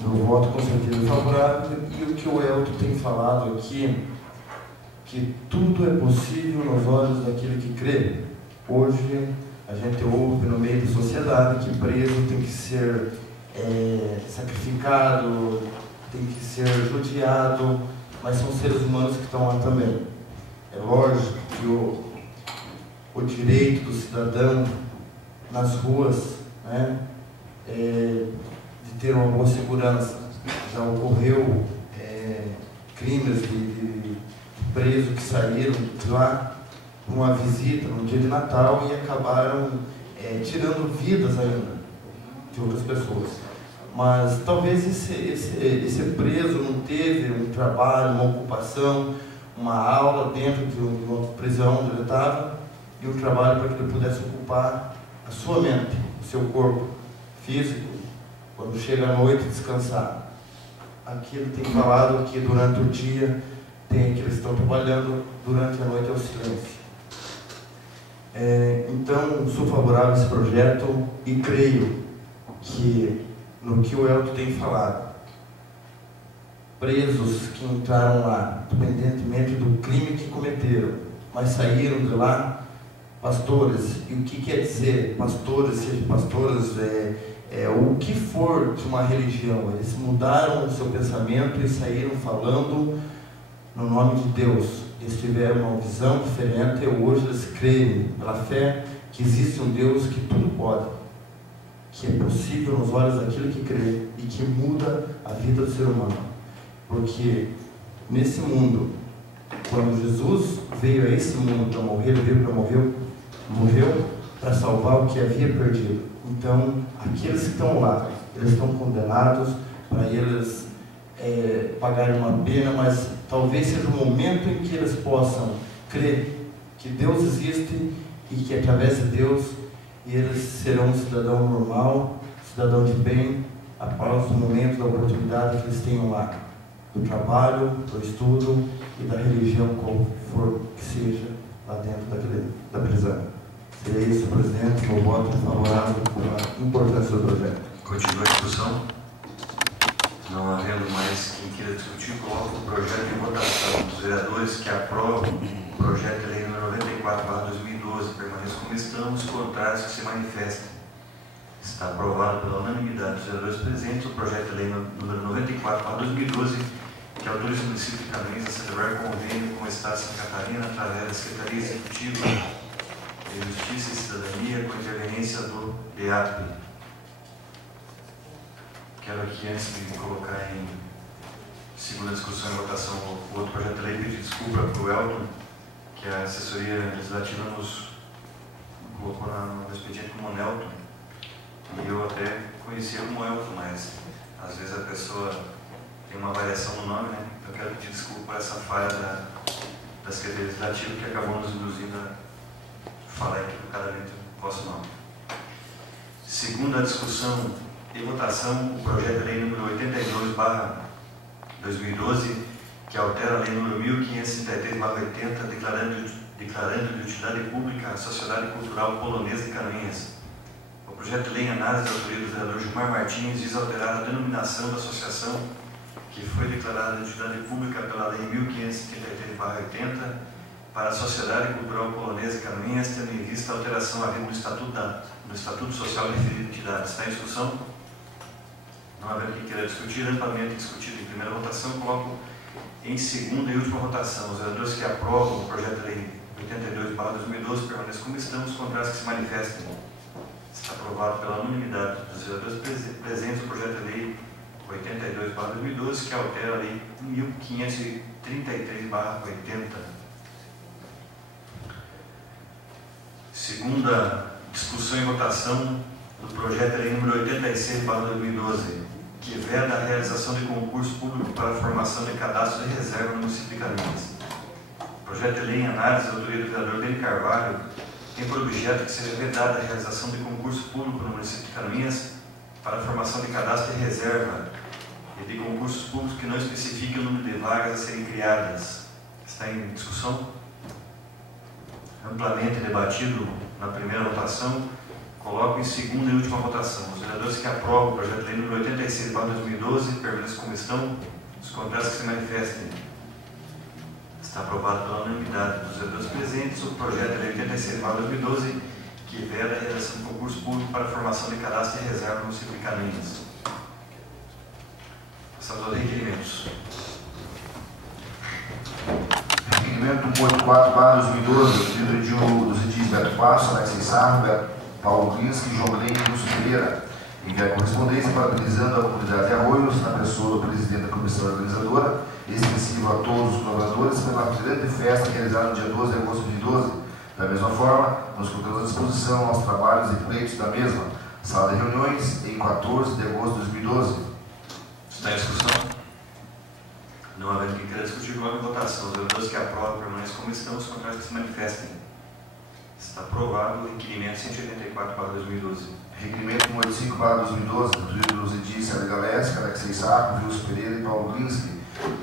Eu voto com certeza favorável, e o que o Elton tem falado aqui, que tudo é possível nos olhos daquele que crê. Hoje a gente ouve no meio da sociedade que preso tem que ser sacrificado, tem que ser judiado, mas são seres humanos que estão lá também. É lógico que o direito do cidadão nas ruas, né, de ter uma boa segurança. Já ocorreu crimes de presos que saíram de lá para uma visita no dia de Natal e acabaram tirando vidas ainda de outras pessoas. Mas talvez esse preso não teve um trabalho, uma ocupação, uma aula dentro de uma prisão onde ele estava, e um trabalho para que ele pudesse ocupar a sua mente, o seu corpo físico, quando chega à noite descansar. Aqui ele tem falado que durante o dia tem que eles estão trabalhando, durante a noite é o silêncio. Então, sou favorável a esse projeto e creio que, no que o Elton tem falado, presos que entraram lá, independentemente do crime que cometeram, mas saíram de lá, pastores, e o que quer dizer pastores, seja pastores, o que for de uma religião, eles mudaram o seu pensamento e saíram falando no nome de Deus. Eles tiveram uma visão diferente e hoje eles creem pela fé que existe um Deus que tudo pode, que é possível nos olhos daquele que crê e que muda a vida do ser humano. Porque nesse mundo, quando Jesus veio a esse mundo para morrer, ele veio para morreu para salvar o que havia perdido. Então, aqueles que estão lá, eles estão condenados para eles pagarem uma pena, mas talvez seja o momento em que eles possam crer que Deus existe e que através de Deus eles serão um cidadão normal, cidadão de bem, após o momento da oportunidade que eles tenham lá, do trabalho, do estudo e da religião, qual for que seja, lá dentro da prisão. Seria isso, presidente, meu voto favorável pela importância do projeto. Continua a discussão. Não havendo mais quem queira discutir, coloco o projeto em votação. Dos vereadores que aprovam o projeto de lei número 94/2012, permaneçam como estão, os contrários que se manifestem. Está aprovado pela unanimidade dos vereadores presentes o projeto de lei número 94/2012, que autoriza o município de Caminhas a celebrar convênio com o Estado de Santa Catarina através da Secretaria Executiva de Justiça e Cidadania com interveniência do DEAP. Quero aqui, antes de colocar em segunda discussão e votação o outro projeto de lei, pedir desculpa para o Elton, que a assessoria legislativa nos colocou no expediente como Nelton, e eu até conhecia como Elton, mas às vezes a pessoa tem uma variação no nome, né? Eu quero pedir desculpa por essa falha da Secretaria Legislativa, que acabou nos induzindo a falar equivocadamente o vosso nome. Segunda discussão e votação, o projeto de lei número 82/2012, que altera a lei número 1533/80, declarando de utilidade pública a Sociedade Cultural Polonesa de Canoinhas. O projeto de lei em análise da autoria do vereador Gilmar Martins visa alterar a denominação da associação que foi declarada de utilidade pública pela lei 1533/80 para a Sociedade Cultural Polonesa de Canoinhas, tendo em vista a alteração havida no Estatuto Social de referida entidade. Está em discussão? Não havendo quem queira discutir, amplamente discutido em primeira votação, coloco em segunda e última votação. Os vereadores que aprovam o projeto de lei 82/2012 permaneçam como estão, os contrários que se manifestem. Está aprovado pela unanimidade dos vereadores presentes o projeto de lei 82/2012, que altera a lei 1533/80. Segunda discussão e votação do projeto de lei número 86/2012, que veda a realização de concurso público para a formação de cadastro de reserva no município de Caminhas. Projeto de lei em análise da autoria do vereador Deni Carvalho tem por objeto que seja vedada a realização de concurso público no município de Canoinhas para a formação de cadastro de reserva e de concursos públicos que não especifiquem o número de vagas a serem criadas. Está em discussão? Amplamente debatido na primeira votação, coloco em segunda e última votação. Os vereadores que aprovam o projeto de lei número 86/2012 permaneçam como estão. Os contrários que se manifestem. Está aprovado pela unanimidade dos vereadores presentes o projeto de lei 86/2012 que veda a realização de concurso público para a formação de cadastro de reserva no município de Canoinhas. Passamos aos requerimentos. Requerimento 184/2012, livro dos edis Beto Passo, Alexei Sarro, Paulo Glinski, João Glenn e Lúcio Pereira. Enviar correspondência parabenizando a comunidade de Arroios, na pessoa do presidente da comissão organizadora, extensivo a todos os colaboradores, pela grande festa realizada no dia 12 de agosto de 2012. Da mesma forma, nos colocamos à disposição aos trabalhos e pleitos da mesma. Sala de reuniões, em 14 de agosto de 2012. Está em discussão? Não havendo quem queira discutir, coloque em votação. Os vereadores que aprovam permanecem como estão, os contrários que se manifestem. Está aprovado o requerimento 184/2012. Requerimento 185/2012, do livro dos edis Célia Galesca, Alexei Sarro, Vilso Pereira e Paulo Glinski.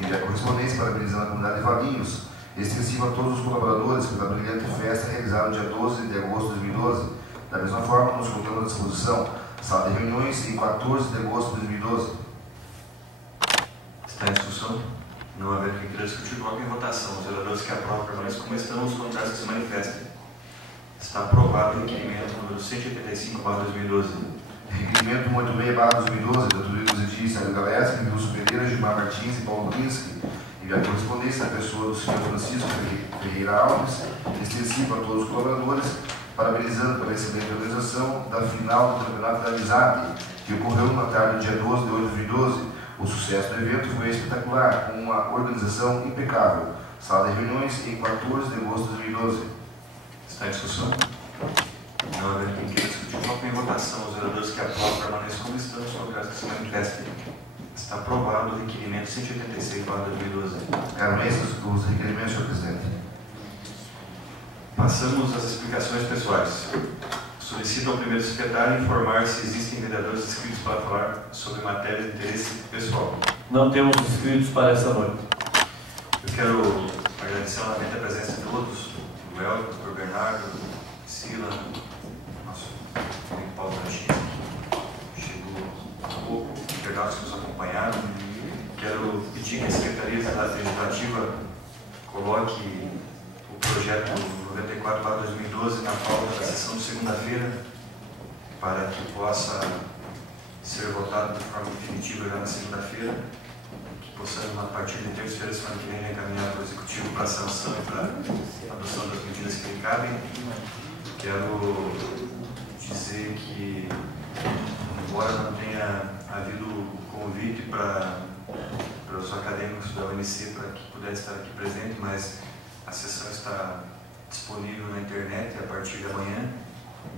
Enviar correspondência parabenizando a comunidade de Valinhos, extensivo a todos os colaboradores pela brilhante festa realizada no dia 12 de agosto de 2012. Da mesma forma, nos colocamos à disposição. Sala de reuniões, em 14 de agosto de 2012. Está em discussão? Não havendo quem queira discutir, coloque em votação. Os vereadores que aprovam permanecem como estão, os contrários que se manifestem. Está aprovado o requerimento número 185/2012. Requerimento 186/2012, do livro dos edis Célia Galesca, Vilso Pereira, Gilmar Martins e Paulo Glinski. Enviar correspondência da pessoa do senhor Francisco Ferreira Alves, extensivo a todos os colaboradores, parabenizando pela excelente organização da final do Campeonato da Amizade, que ocorreu na tarde do dia 12 de 8 de 2012. O sucesso do evento foi espetacular, com uma organização impecável. Sala de reuniões, em 14 de agosto de 2012. Está em discussão? Não havendo quem queira discutir, coloque em votação. Os vereadores que aprovam permanecem como estão, os contrários que se manifestem. Está aprovado o requerimento 186/2012. Eram esses os requerimentos, senhor presidente. Passamos às explicações pessoais. Solicito ao primeiro secretário informar se existem vereadores inscritos para falar sobre matéria de interesse pessoal. Não temos inscritos para essa noite. Eu quero agradecer novamente a presença de todos, o Elton, o Dr. Bernardo, Sila, nosso amigo Paulo Francisco, chegou há pouco, obrigado que nos acompanharam. Quero pedir que a Secretaria de Cidade Legislativa coloque o projeto 94/2012 na pauta da sessão de segunda-feira, para que possa ser votado de forma definitiva já na segunda-feira, que possamos, a partir de terça-feira, semana que vem, encaminhar para o Executivo para a sanção e para a adoção das medidas que lhe cabem. Quero dizer que, embora não tenha havido convite para os acadêmicos da UNC para que pudessem estar aqui presente, mas a sessão está disponível na internet a partir de amanhã,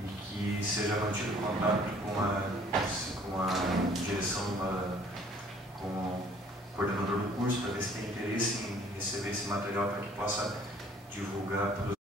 e que seja mantido contato com a direção, com o coordenador do curso, para ver se tem interesse em receber esse material para que possa divulgar para os